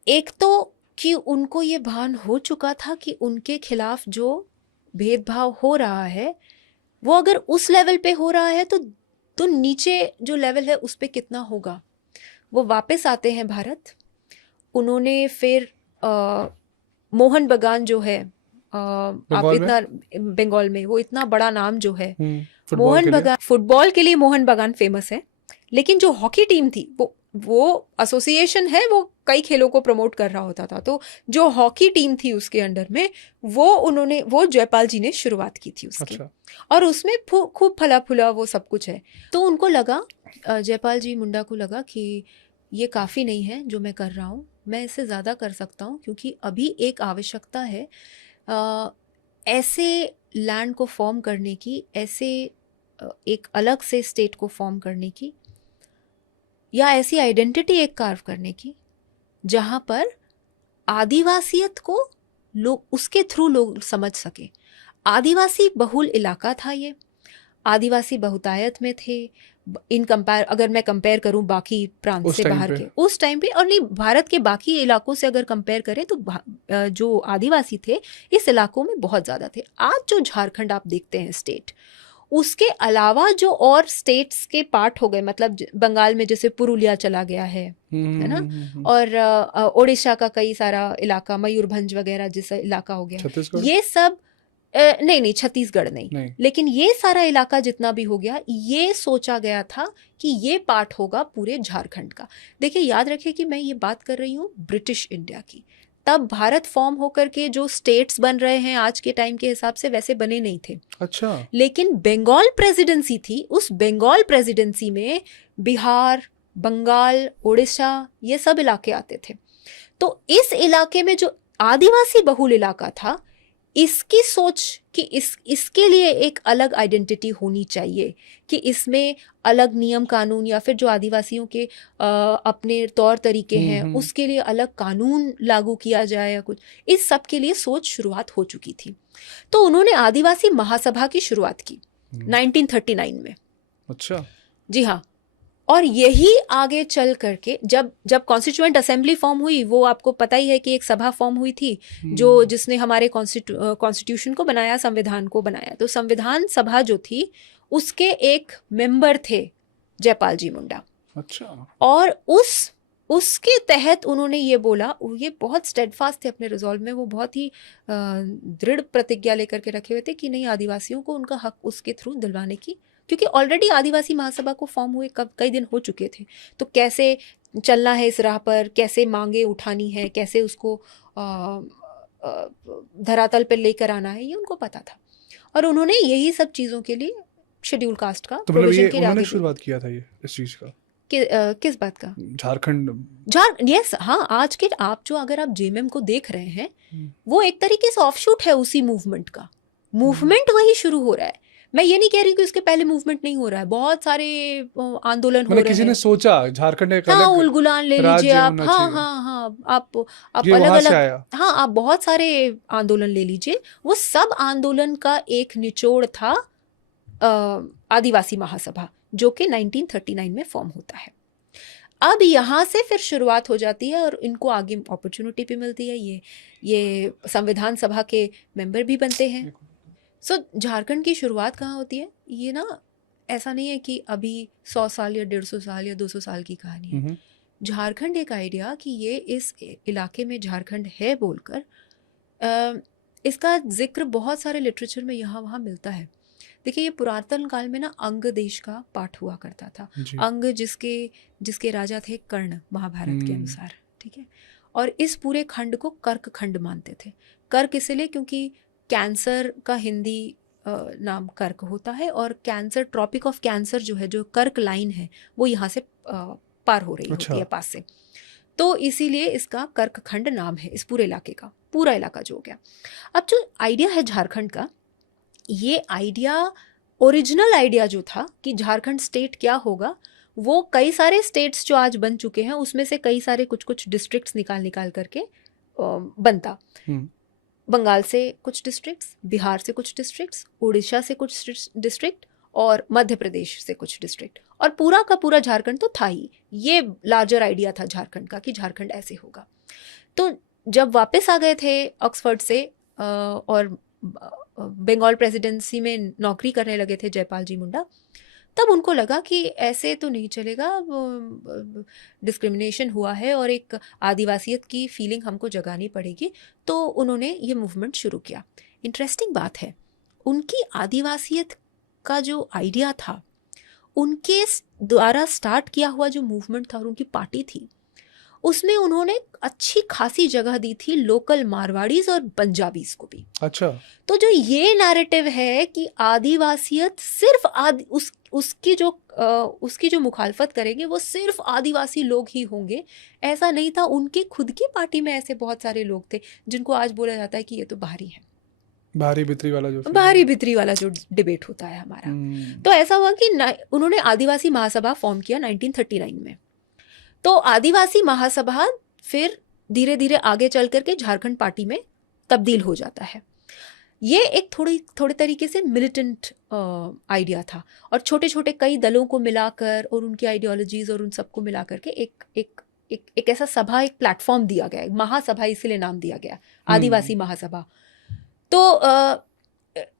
एक तो कि उनको ये भान हो चुका था कि उनके खिलाफ जो भेदभाव हो रहा है वो अगर उस लेवल पे हो रहा है तो नीचे जो लेवल है उस पे कितना होगा। वो वापस आते हैं भारत। उन्होंने फिर मोहन बगान जो है आप इतना बंगाल में वो इतना बड़ा नाम जो है मोहन बगान, फुटबॉल के लिए मोहन बगान फेमस है, लेकिन जो हॉकी टीम थी वो एसोसिएशन है, वो कई खेलों को प्रमोट कर रहा होता था। तो जो हॉकी टीम थी उसके अंडर में वो जयपाल जी ने शुरुआत की थी उसकी। अच्छा। और उसमें खूब फला फूला वो सब कुछ है। तो उनको लगा, जयपाल जी मुंडा को लगा कि ये काफ़ी नहीं है जो मैं कर रहा हूँ, मैं इससे ज़्यादा कर सकता हूँ, क्योंकि अभी एक आवश्यकता है ऐसे लैंड को फॉर्म करने की, ऐसे एक अलग से स्टेट को फॉर्म करने की, या ऐसी आइडेंटिटी एक कार्व करने की जहाँ पर आदिवासियत को लोग उसके थ्रू लोग समझ सके। आदिवासी बहुल इलाका था ये, आदिवासी बहुतायत में थे अगर मैं कंपेयर करूं बाकी प्रांत से बाहर के उस टाइम पे, और नहीं भारत के बाकी इलाकों से अगर कंपेयर करें तो जो आदिवासी थे इस इलाकों में बहुत ज़्यादा थे। आज जो झारखंड आप देखते हैं स्टेट, उसके अलावा जो और स्टेट्स के पार्ट हो गए, मतलब बंगाल में जैसे पुरुलिया चला गया है ना, और ओडिशा का कई सारा इलाका, मयूरभंज वगैरह जैसा इलाका हो गया, ये सब नहीं छत्तीसगढ़ नहीं, लेकिन ये सारा इलाका जितना भी हो गया, ये सोचा गया था कि ये पार्ट होगा पूरे झारखंड का। देखिए याद रखिए कि मैं ये बात कर रही हूँ ब्रिटिश इंडिया की। तब भारत फॉर्म होकर के जो स्टेट्स बन रहे हैं आज के टाइम के हिसाब से वैसे बने नहीं थे। अच्छा। लेकिन बंगाल प्रेसिडेंसी थी, उस बंगाल प्रेसिडेंसी में बिहार, बंगाल, उड़ीसा ये सब इलाके आते थे। तो इस इलाके में जो आदिवासी बहुल इलाका था, इसकी सोच कि इसके लिए एक अलग आइडेंटिटी होनी चाहिए, कि इसमें अलग नियम कानून या फिर जो आदिवासियों के अपने तौर तरीके हैं उसके लिए अलग कानून लागू किया जाए या कुछ, इस सब के लिए सोच शुरुआत हो चुकी थी। तो उन्होंने आदिवासी महासभा की शुरुआत की 1939 में। अच्छा। जी हाँ। और यही आगे चल करके जब कॉन्स्टिट्यूएंट असेंबली फॉर्म हुई, वो आपको पता ही है कि एक सभा फॉर्म हुई थी जिसने हमारे कॉन्स्टिट्यूशन को बनाया, संविधान को बनाया। तो संविधान सभा जो थी उसके एक मेंबर थे जयपाल जी मुंडा। अच्छा। और उसके तहत उन्होंने ये बोला, ये बहुत स्टेडफास्ट थे अपने रिजॉल्व में, वो बहुत ही दृढ़ प्रतिज्ञा लेकर के रखे हुए थे कि नहीं, आदिवासियों को उनका हक उसके थ्रू दिलवाने की, क्योंकि ऑलरेडी आदिवासी महासभा को फॉर्म हुए कई दिन हो चुके थे। तो कैसे चलना है इस राह पर, कैसे मांगे उठानी है, कैसे उसको धरातल पर लेकर आना है, ये उनको पता था। और उन्होंने यही सब चीज़ों के लिए शेड्यूल कास्ट का प्रोविजन के लिए उन्होंने शुरुआत किया था ये इस चीज़ का। किस बात का? झारखंड। यस, हाँ। आज के अगर आप जेएमएम को देख रहे हैं, वो एक तरीके से ऑफशूट है उसी मूवमेंट का। मूवमेंट वही शुरू हो रहा है। मैं ये नहीं कह रही कि उसके पहले मूवमेंट नहीं हो रहा है, बहुत सारे आंदोलन हो रहे हैं। किसी ने सोचा झारखंड एक हाँ, अलग उलगुलान ले लीजिए आप। हाँ, आप अलग अलग, हाँ, आप बहुत सारे आंदोलन ले लीजिए। वो सब आंदोलन का एक निचोड़ था आदिवासी महासभा, जो कि 1939 में फॉर्म होता है। अब यहाँ से फिर शुरुआत हो जाती है और इनको आगे अपॉर्चुनिटी भी मिलती है, ये संविधान सभा के मेंबर भी बनते हैं। सो झारखंड की शुरुआत कहाँ होती है? ये ना, ऐसा नहीं है कि अभी 100 साल या 150 साल या 200 साल की कहानी है। झारखंड एक आइडिया कि ये इस इलाके में झारखंड है बोलकर, इसका जिक्र बहुत सारे लिटरेचर में यहाँ वहाँ मिलता है। देखिए, ये पुरातन काल में ना अंग देश का पाठ हुआ करता था। अंग जिसके राजा थे कर्ण, महाभारत के अनुसार, ठीक है। और इस पूरे खंड को कर्क खंड मानते थे। कर्क इसलिए क्योंकि कैंसर का हिंदी नाम कर्क होता है, और कैंसर, ट्रॉपिक ऑफ कैंसर जो है, जो कर्क लाइन है, वो यहाँ से पार हो रही होती है पास से। तो इसीलिए इसका कर्क खंड नाम है इस पूरे इलाके का, पूरा इलाका जो हो गया। अब जो आइडिया है झारखंड का, ये आइडिया, ओरिजिनल आइडिया जो था कि झारखंड स्टेट क्या होगा, वो कई सारे स्टेट्स जो आज बन चुके हैं उसमें से कई सारे कुछ डिस्ट्रिक्ट्स निकाल करके बनता। बंगाल से कुछ डिस्ट्रिक्ट्स, बिहार से कुछ डिस्ट्रिक्ट्स, उड़ीसा से कुछ डिस्ट्रिक्ट, और मध्य प्रदेश से कुछ डिस्ट्रिक्ट, और पूरा का पूरा झारखंड तो था ही। ये लार्जर आइडिया था झारखंड का कि झारखंड ऐसे होगा। तो जब वापस आ गए थे ऑक्सफोर्ड से और बंगाल प्रेसिडेंसी में नौकरी करने लगे थे जयपाल जी मुंडा, तब उनको लगा कि ऐसे तो नहीं चलेगा, डिस्क्रिमिनेशन हुआ है और एक आदिवासियत की फीलिंग हमको जगानी पड़ेगी। तो उन्होंने ये मूवमेंट शुरू किया। इंटरेस्टिंग बात है, उनकी आदिवासियत का जो आइडिया था, उनके द्वारा स्टार्ट किया हुआ जो मूवमेंट था और उनकी पार्टी थी, उसमें उन्होंने अच्छी खासी जगह दी थी लोकल मारवाड़ीज और पंजाबीज को भी। अच्छा। तो जो ये नैरेटिव है कि आदिवासियत सिर्फ उसकी जो मुखालफत करेंगे वो सिर्फ आदिवासी लोग ही होंगे, ऐसा नहीं था। उनके खुद की पार्टी में ऐसे बहुत सारे लोग थे जिनको आज बोला जाता है कि ये तो बाहरी है, बाहरी भितरी वाला जो डिबेट होता है हमारा। तो ऐसा हुआ कि उन्होंने आदिवासी महासभा फॉर्म किया 1939 में। तो आदिवासी महासभा फिर धीरे धीरे आगे चल करके झारखंड पार्टी में तब्दील हो जाता है। ये एक थोड़े तरीके से मिलिटेंट आइडिया था, और छोटे छोटे कई दलों को मिलाकर और उनकी आइडियोलॉजीज और उन सबको मिला करके एक ऐसा सभा, एक प्लेटफॉर्म दिया गया, महासभा इसलिए नाम दिया गया, आदिवासी महासभा। तो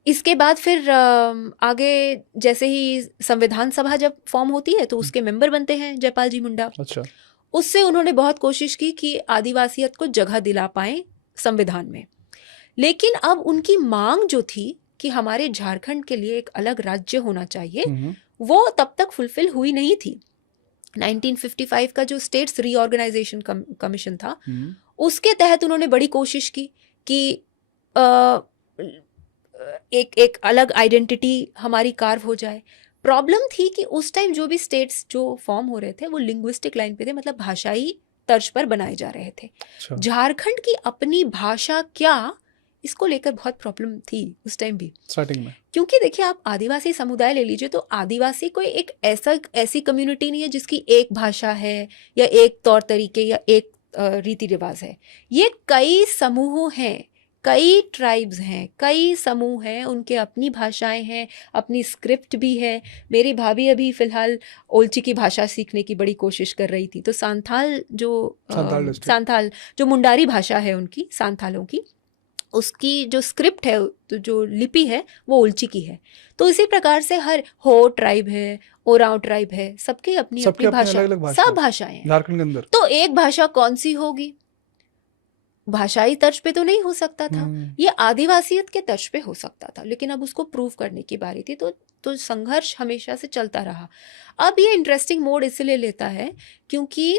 इसके बाद फिर आगे जैसे ही संविधान सभा जब फॉर्म होती है तो उसके मेंबर बनते हैं जयपाल जी मुंडा। अच्छा। उससे उन्होंने बहुत कोशिश की कि आदिवासियत को जगह दिला पाएं संविधान में, लेकिन अब उनकी मांग जो थी कि हमारे झारखंड के लिए एक अलग राज्य होना चाहिए, वो तब तक फुलफिल हुई नहीं थी। 1955 का जो स्टेट्स रीऑर्गेनाइजेशन कमीशन था, उसके तहत उन्होंने बड़ी कोशिश की कि एक अलग आइडेंटिटी हमारी कार्व हो जाए। प्रॉब्लम थी कि उस टाइम जो भी स्टेट्स जो फॉर्म हो रहे थे वो लिंग्विस्टिक लाइन पे थे, मतलब भाषाई तर्ज पर बनाए जा रहे थे। झारखंड की अपनी भाषा क्या, इसको लेकर बहुत प्रॉब्लम थी उस टाइम भी, स्टार्टिंग में। क्योंकि देखिए आप आदिवासी समुदाय ले लीजिए, तो आदिवासी कोई एक ऐसी कम्युनिटी नहीं है जिसकी एक भाषा है या एक तौर तरीके या एक रीति रिवाज है। ये कई समूह हैं, कई ट्राइब्स हैं, कई समूह हैं, उनके अपनी भाषाएं हैं, अपनी स्क्रिप्ट भी है। मेरी भाभी अभी फिलहाल ओल्ची की भाषा सीखने की बड़ी कोशिश कर रही थी, तो सांथाल जो मुंडारी भाषा है उनकी, सांथालों की, उसकी जो स्क्रिप्ट है, तो जो लिपि है वो ओल्ची की है। तो इसी प्रकार से हर हो ट्राइब है, ओरांव ट्राइब है, सबकी अपनी अपनी भाषा, सब भाषाएं हैं झारखंड के अंदर। तो एक भाषा कौन सी होगी? भाषाई तर्ज पे तो नहीं हो सकता था, ये आदिवासियत के तर्ज पे हो सकता था, लेकिन अब उसको प्रूव करने की बारी थी। तो संघर्ष हमेशा से चलता रहा। अब ये इंटरेस्टिंग मोड इसलिए लेता है क्योंकि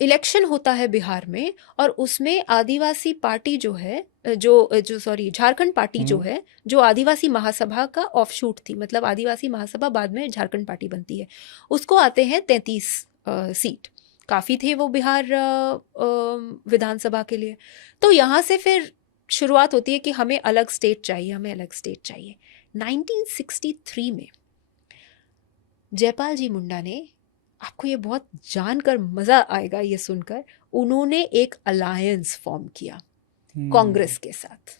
इलेक्शन होता है बिहार में, और उसमें आदिवासी पार्टी जो है, झारखंड पार्टी जो है, जो आदिवासी महासभा का ऑफशूट थी, मतलब आदिवासी महासभा बाद में झारखंड पार्टी बनती है, उसको आते हैं 33 सीट, काफ़ी थे वो बिहार विधानसभा के लिए। तो यहाँ से फिर शुरुआत होती है कि हमें अलग स्टेट चाहिए, हमें अलग स्टेट चाहिए। 1963 में जयपाल जी मुंडा ने, आपको ये बहुत जानकर मज़ा आएगा ये सुनकर, उन्होंने एक अलायंस फॉर्म किया कांग्रेस के साथ,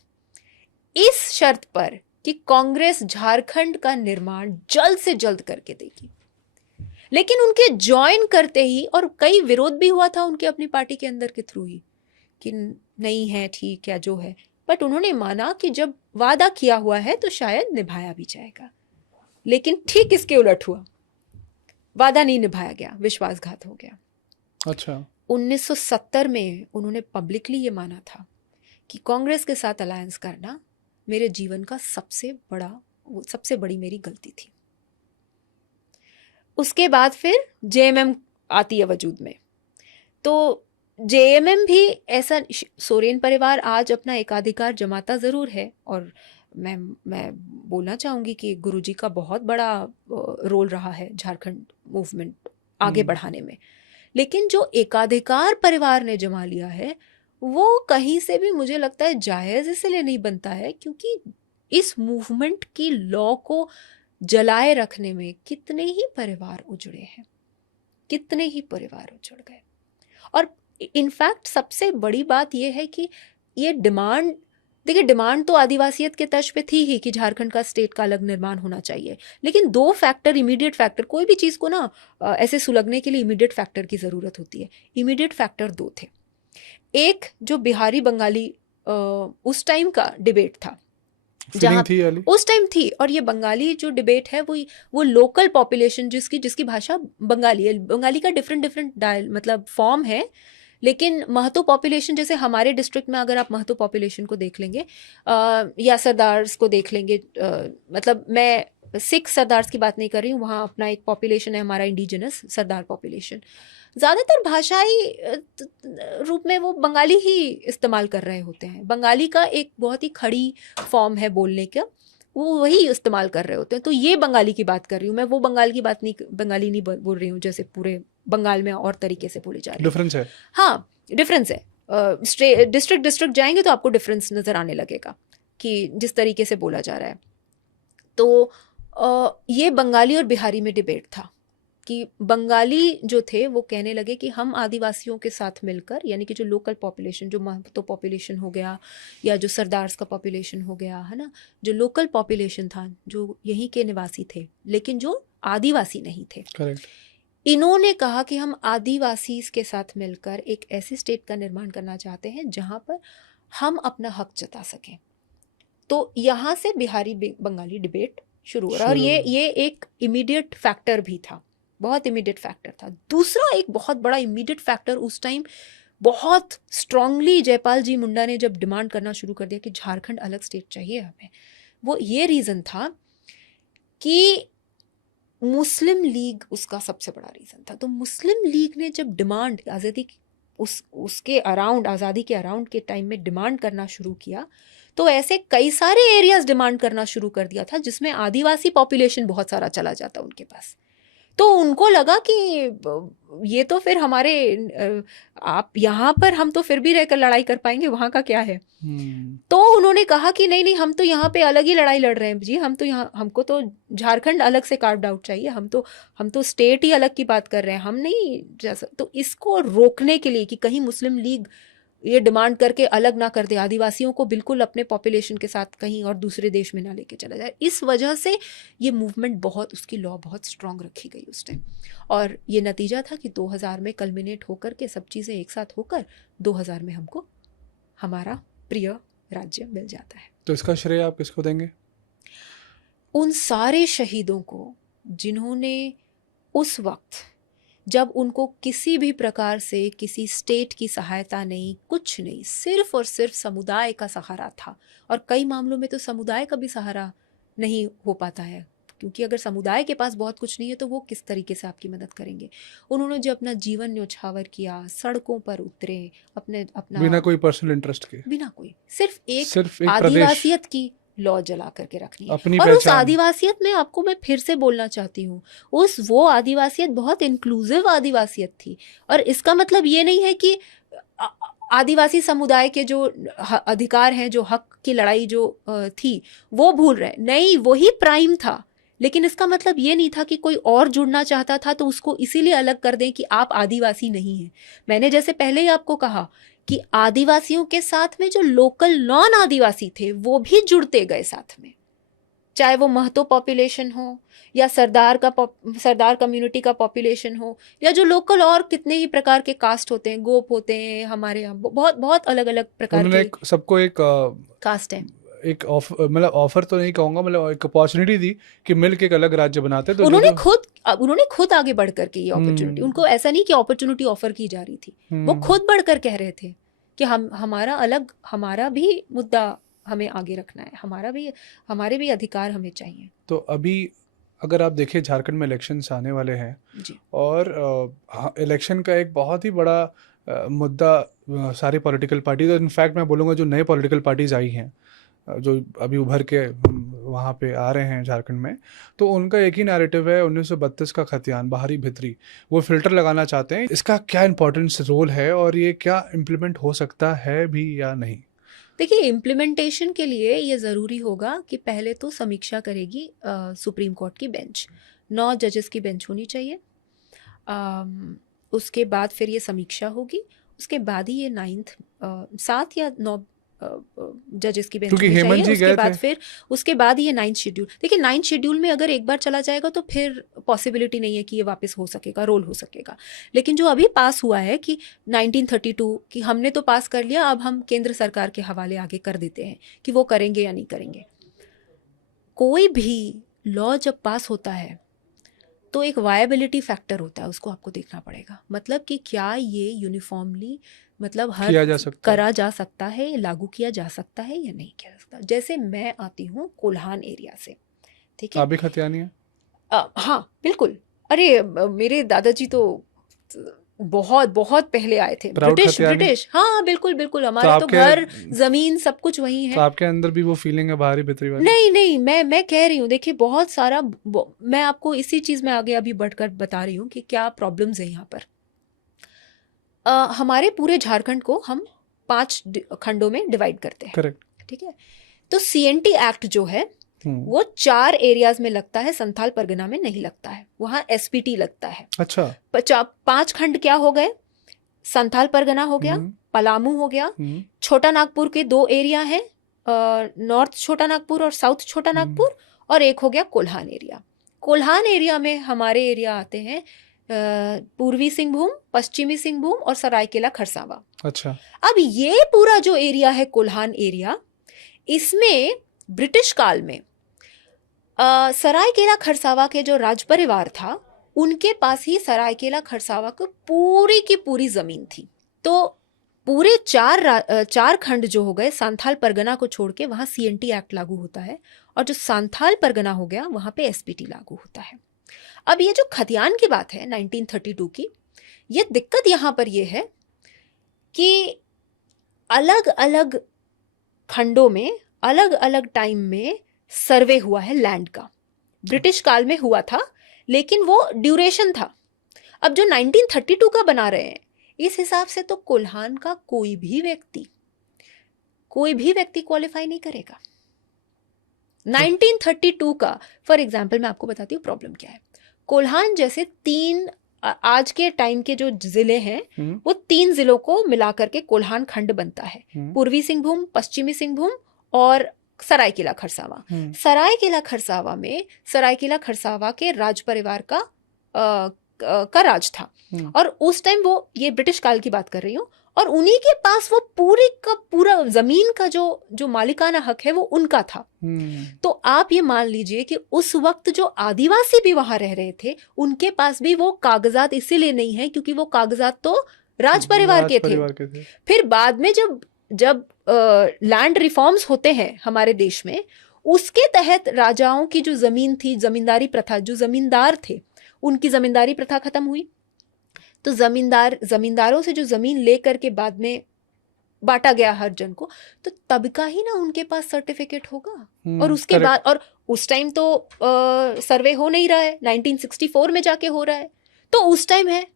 इस शर्त पर कि कांग्रेस झारखंड का निर्माण जल्द से जल्द करके देगी। लेकिन उनके ज्वाइन करते ही, और कई विरोध भी हुआ था उनके अपनी पार्टी के अंदर के थ्रू ही कि नहीं है ठीक है जो है, बट उन्होंने माना कि जब वादा किया हुआ है तो शायद निभाया भी जाएगा। लेकिन ठीक इसके उलट हुआ, वादा नहीं निभाया गया, विश्वासघात हो गया। अच्छा। 1970 में उन्होंने पब्लिकली ये माना था कि कांग्रेस के साथ अलायंस करना मेरे जीवन का सबसे बड़ी मेरी गलती थी। उसके बाद फिर जेएमएम आती है वजूद में। तो जेएमएम भी ऐसा, सोरेन परिवार आज अपना एकाधिकार जमाता ज़रूर है, और मैं बोलना चाहूँगी कि गुरुजी का बहुत बड़ा रोल रहा है झारखंड मूवमेंट आगे बढ़ाने में। लेकिन जो एकाधिकार परिवार ने जमा लिया है वो कहीं से भी मुझे लगता है जायज़ इसलिए नहीं बनता है क्योंकि इस मूवमेंट की लॉ को जलाए रखने में कितने ही परिवार उजड़े हैं, कितने ही परिवार उजड़ गए। और इनफैक्ट सबसे बड़ी बात यह है कि ये डिमांड, देखिए डिमांड तो आदिवासियत के तर्ज पे थी ही कि झारखंड का स्टेट का अलग निर्माण होना चाहिए, लेकिन दो फैक्टर, इमीडिएट फैक्टर, कोई भी चीज़ को ना ऐसे सुलगने के लिए इमीडिएट फैक्टर की ज़रूरत होती है। इमीडिएट फैक्टर दो थे। एक जो बिहारी बंगाली उस टाइम का डिबेट था, जहाँ उस टाइम थी, और ये बंगाली जो डिबेट है वो लोकल पॉपुलेशन जिसकी भाषा बंगाली है, बंगाली का डिफरेंट मतलब फॉर्म है, लेकिन महतो पॉपुलेशन, जैसे हमारे डिस्ट्रिक्ट में अगर आप महतो पॉपुलेशन को देख लेंगे या सरदार्स को देख लेंगे, मतलब मैं सिख सरदार्स की बात नहीं कर रही हूँ, वहाँ अपना एक पॉपुलेशन है हमारा इंडिजिनस सरदार पॉपुलेशन, ज़्यादातर भाषाई रूप में वो बंगाली ही इस्तेमाल कर रहे होते हैं। बंगाली का एक बहुत ही खड़ी फॉर्म है बोलने का, वो वही इस्तेमाल कर रहे होते हैं। तो ये बंगाली की बात कर रही हूँ मैं, वो बंगाली नहीं बोल रही हूँ जैसे पूरे बंगाल में और तरीके से बोली जा रही है। डिफरेंस है, हाँ डिफरेंस है। डिस्ट्रिक्ट जाएंगे तो आपको डिफरेंस नज़र आने लगेगा कि जिस तरीके से बोला जा रहा है। तो ये बंगाली और बिहारी में डिबेट था कि बंगाली जो थे वो कहने लगे कि हम आदिवासियों के साथ मिलकर, यानी कि जो लोकल पॉपुलेशन, जो महतो पॉपुलेशन हो गया या जो सरदार्स का पॉपुलेशन हो गया है ना, जो लोकल पॉपुलेशन था, जो यहीं के निवासी थे लेकिन जो आदिवासी नहीं थे, करेक्ट, इन्होंने कहा कि हम आदिवासी के साथ मिलकर एक ऐसी स्टेट का निर्माण करना चाहते हैं जहाँ पर हम अपना हक जता सकें। तो यहाँ से बिहारी बंगाली डिबेट शुरू हो रहा, और ये एक इमीडिएट फैक्टर भी था, बहुत इमीडिएट फैक्टर था। दूसरा एक बहुत बड़ा इमीडिएट फैक्टर उस टाइम बहुत स्ट्रांगली जयपाल जी मुंडा ने जब डिमांड करना शुरू कर दिया कि झारखंड अलग स्टेट चाहिए हमें, वो ये रीज़न था कि मुस्लिम लीग उसका सबसे बड़ा रीज़न था। तो मुस्लिम लीग ने जब डिमांड आज़ादी उसके अराउंड, आज़ादी के अराउंड के टाइम में डिमांड करना शुरू किया, तो ऐसे कई सारे एरियाज डिमांड करना शुरू कर दिया था जिसमें आदिवासी पॉपुलेशन बहुत सारा चला जाता उनके पास। तो उनको लगा कि ये तो फिर हमारे आप यहाँ पर हम तो फिर भी रहकर लड़ाई कर पाएंगे, वहाँ का क्या है। तो उन्होंने कहा कि नहीं नहीं, हम तो यहाँ पे अलग ही लड़ाई लड़ रहे हैं जी, हम तो यहाँ, हमको तो झारखंड अलग से कार्व्ड आउट चाहिए, हम तो स्टेट ही अलग की बात कर रहे हैं, हम नहीं जैसा। तो इसको रोकने के लिए कि कहीं मुस्लिम लीग ये डिमांड करके अलग ना कर दे, आदिवासियों को बिल्कुल अपने पॉपुलेशन के साथ कहीं और दूसरे देश में ना लेके चला जाए, इस वजह से ये मूवमेंट बहुत, उसकी लॉ बहुत स्ट्रांग रखी गई उस टाइम। और ये नतीजा था कि 2000 में कल्मिनेट होकर के सब चीज़ें एक साथ होकर 2000 में हमको हमारा प्रिय राज्य मिल जाता है। तो इसका श्रेय आप किसको देंगे? उन सारे शहीदों को जिन्होंने उस वक्त, जब उनको किसी भी प्रकार से किसी स्टेट की सहायता नहीं, कुछ नहीं, सिर्फ और सिर्फ समुदाय का सहारा था। और कई मामलों में तो समुदाय का भी सहारा नहीं हो पाता है, क्योंकि अगर समुदाय के पास बहुत कुछ नहीं है तो वो किस तरीके से आपकी मदद करेंगे। उन्होंने जो अपना जीवन न्योछावर किया, सड़कों पर उतरे, अपना बिना कोई पर्सनल इंटरेस्ट के, बिना कोई, सिर्फ एक प्रदेश, आदिवासियत की लॉ जला करके रखनी है। अपनी और उस पहचान। आदिवासियत में आपको मैं फिर से बोलना चाहती हूँ, वो आदिवासियत बहुत इंक्लूसिव आदिवासियत थी। और इसका मतलब ये नहीं है कि आदिवासी समुदाय के जो अधिकार हैं, जो हक की लड़ाई जो थी, वो भूल रहे, नहीं, वही प्राइम था। लेकिन इसका मतलब ये नहीं था कि कोई और जुड़ना चाहता था तो उसको इसीलिए अलग कर दें कि आप आदिवासी नहीं हैं। मैंने जैसे पहले ही आपको कहा कि आदिवासियों के साथ में जो लोकल नॉन आदिवासी थे वो भी जुड़ते गए साथ में, चाहे वो महतो पॉपुलेशन हो या सरदार कम्युनिटी का पॉपुलेशन हो, या जो लोकल और कितने ही प्रकार के कास्ट होते हैं, गोप होते हैं हमारे यहाँ, बहुत बहुत अलग अलग प्रकार के सबको एक कास्ट है। एक मतलब ऑफर तो नहीं कहूंगा, मतलब एक अपॉर्चुनिटी दी कि मिलके एक अलग राज्य बनाते। तो उन्होंने खुद आगे बढ़ करके ये अपॉर्चुनिटी, उनको ऐसा नहीं कि अपॉर्चुनिटी ऑफर की जा रही थी, वो खुद बढ़कर कह रहे थे कि हमारा भी मुद्दा हमें आगे रखना है, हमारे भी अधिकार हमें चाहिए। तो अभी अगर आप देखिए झारखंड में इलेक्शंस आने वाले हैं जी। और इलेक्शन का एक बहुत ही बड़ा मुद्दा सारी पॉलिटिकल पार्टीज, और इनफैक्ट मैं बोलूँगा जो नए पॉलिटिकल पार्टीज आई हैं, जो अभी उभर के वहाँ पे आ रहे हैं झारखंड में, तो उनका एक ही नैरेटिव है 1932 का खतियान, बाहरी भितरी, वो फिल्टर लगाना चाहते हैं। इसका क्या इंपॉर्टेंस रोल है और ये क्या इम्प्लीमेंट हो सकता है भी या नहीं? देखिए, इम्प्लीमेंटेशन के लिए ये ज़रूरी होगा कि पहले तो समीक्षा करेगी सुप्रीम कोर्ट की बेंच, 9 जजेस की बेंच होनी चाहिए। उसके बाद फिर ये समीक्षा होगी, उसके बाद ही ये 7 या 9 जजेस की बेंच होनी चाहिए। उसके बाद ये 9th शेड्यूल। देखिए, 9th शेड्यूल में अगर एक बार चला जाएगा तो फिर पॉसिबिलिटी नहीं है कि ये वापस हो सकेगा, रोल हो सकेगा। लेकिन जो अभी पास हुआ है कि 1932 कि हमने तो पास कर लिया, अब हम केंद्र सरकार के हवाले आगे कर देते हैं कि वो करेंगे या नहीं करेंगे। कोई भी लॉ जब पास होता है तो एक वायबिलिटी फैक्टर होता है, उसको आपको देखना पड़ेगा। मतलब कि क्या ये यूनिफॉर्मली, मतलब करा जा सकता है, लागू किया जा सकता है या नहीं किया जा सकता। जैसे मैं आती हूँ कोल्हान एरिया से, ठीक है? आप भी खतियानी हैं? हाँ बिल्कुल। अरे मेरे दादाजी तो बहुत बहुत पहले आए थे, ब्रिटिश। हाँ बिल्कुल बिल्कुल, हमारे तो घर जमीन सब कुछ वही है। तो आपके अंदर भी वो फीलिंग है बाहरी भीतरी वाली? नहीं, मैं कह रही हूँ, देखिए बहुत सारा, मैं आपको इसी चीज में आगे अभी बढ़कर बता रही हूँ कि क्या प्रॉब्लम्स है यहाँ पर। हमारे पूरे झारखंड को हम 5 खंडों में डिवाइड करते हैं, करेक्ट? ठीक है। तो CNT एक्ट जो है वो 4 एरियाज में लगता है, संथाल परगना में नहीं लगता है, वहाँ SPT लगता है। अच्छा। 5 खंड क्या हो गए? संथाल परगना हो गया, पलामू हो गया, छोटा नागपुर के 2 एरिया हैं, नॉर्थ छोटा नागपुर और साउथ छोटा नागपुर, और एक हो गया कोल्हान एरिया। कोल्हान एरिया में हमारे एरिया आते हैं पूर्वी सिंहभूम, पश्चिमी सिंहभूम और सरायकेला खरसावा। अच्छा। अब ये पूरा जो एरिया है कोल्हान एरिया, इसमें ब्रिटिश काल में सरायकेला खरसावा के जो राज परिवार था, उनके पास ही सरायकेला खरसावा को पूरी की पूरी जमीन थी। तो पूरे 4 खंड जो हो गए, सांथाल परगना को छोड़ के वहाँ CNT एक्ट लागू होता है, और जो सांथाल परगना हो गया वहाँ पे SPT लागू होता है। अब ये जो खतियान की बात है 1932 की, ये दिक्कत यहाँ पर ये है कि अलग अलग खंडों में अलग अलग टाइम में सर्वे हुआ है लैंड का। ब्रिटिश काल में हुआ था, लेकिन वो ड्यूरेशन था। अब जो 1932 का बना रहे हैं, इस हिसाब से तो कोल्हान का कोई भी व्यक्ति क्वालिफाई नहीं करेगा। 1932 का फॉर एग्जाम्पल मैं आपको बताती हूँ प्रॉब्लम क्या है। कोल्हान जैसे आज के टाइम के जो जिले हैं वो 3 जिलों को मिलाकर के कोल्हान खंड बनता है। पूर्वी सिंहभूम, पश्चिमी सिंहभूम और सरायकेला खरसावा। सरायकेला खरसावा में सरायकेला खरसावा के राज परिवार का राज था, और उस टाइम वो, ये ब्रिटिश काल की बात कर रही हूँ, और उन्हीं के पास वो पूरी का पूरा जमीन का जो मालिकाना हक है वो उनका था। तो आप ये मान लीजिए कि उस वक्त जो आदिवासी भी वहां रह रहे थे, उनके पास भी वो कागजात इसीलिए नहीं है क्योंकि वो कागजात तो राज परिवार के थे। फिर बाद में जब लैंड रिफॉर्म्स होते हैं हमारे देश में, उसके तहत राजाओं की जो जमीन थी, जमींदारी प्रथा, जो जमींदार थे उनकी जमींदारी प्रथा खत्म हुई, तो जमींदारों से जो जमीन लेकर के बाद में बांटा गया हर जन को, तो तब का ही ना उनके पास सर्टिफिकेट होगा। और उसके बाद, और उस टाइम तो सर्वे हो नहीं रहा है, 1964 में जाके हो रहा है, तो उस टाइम है,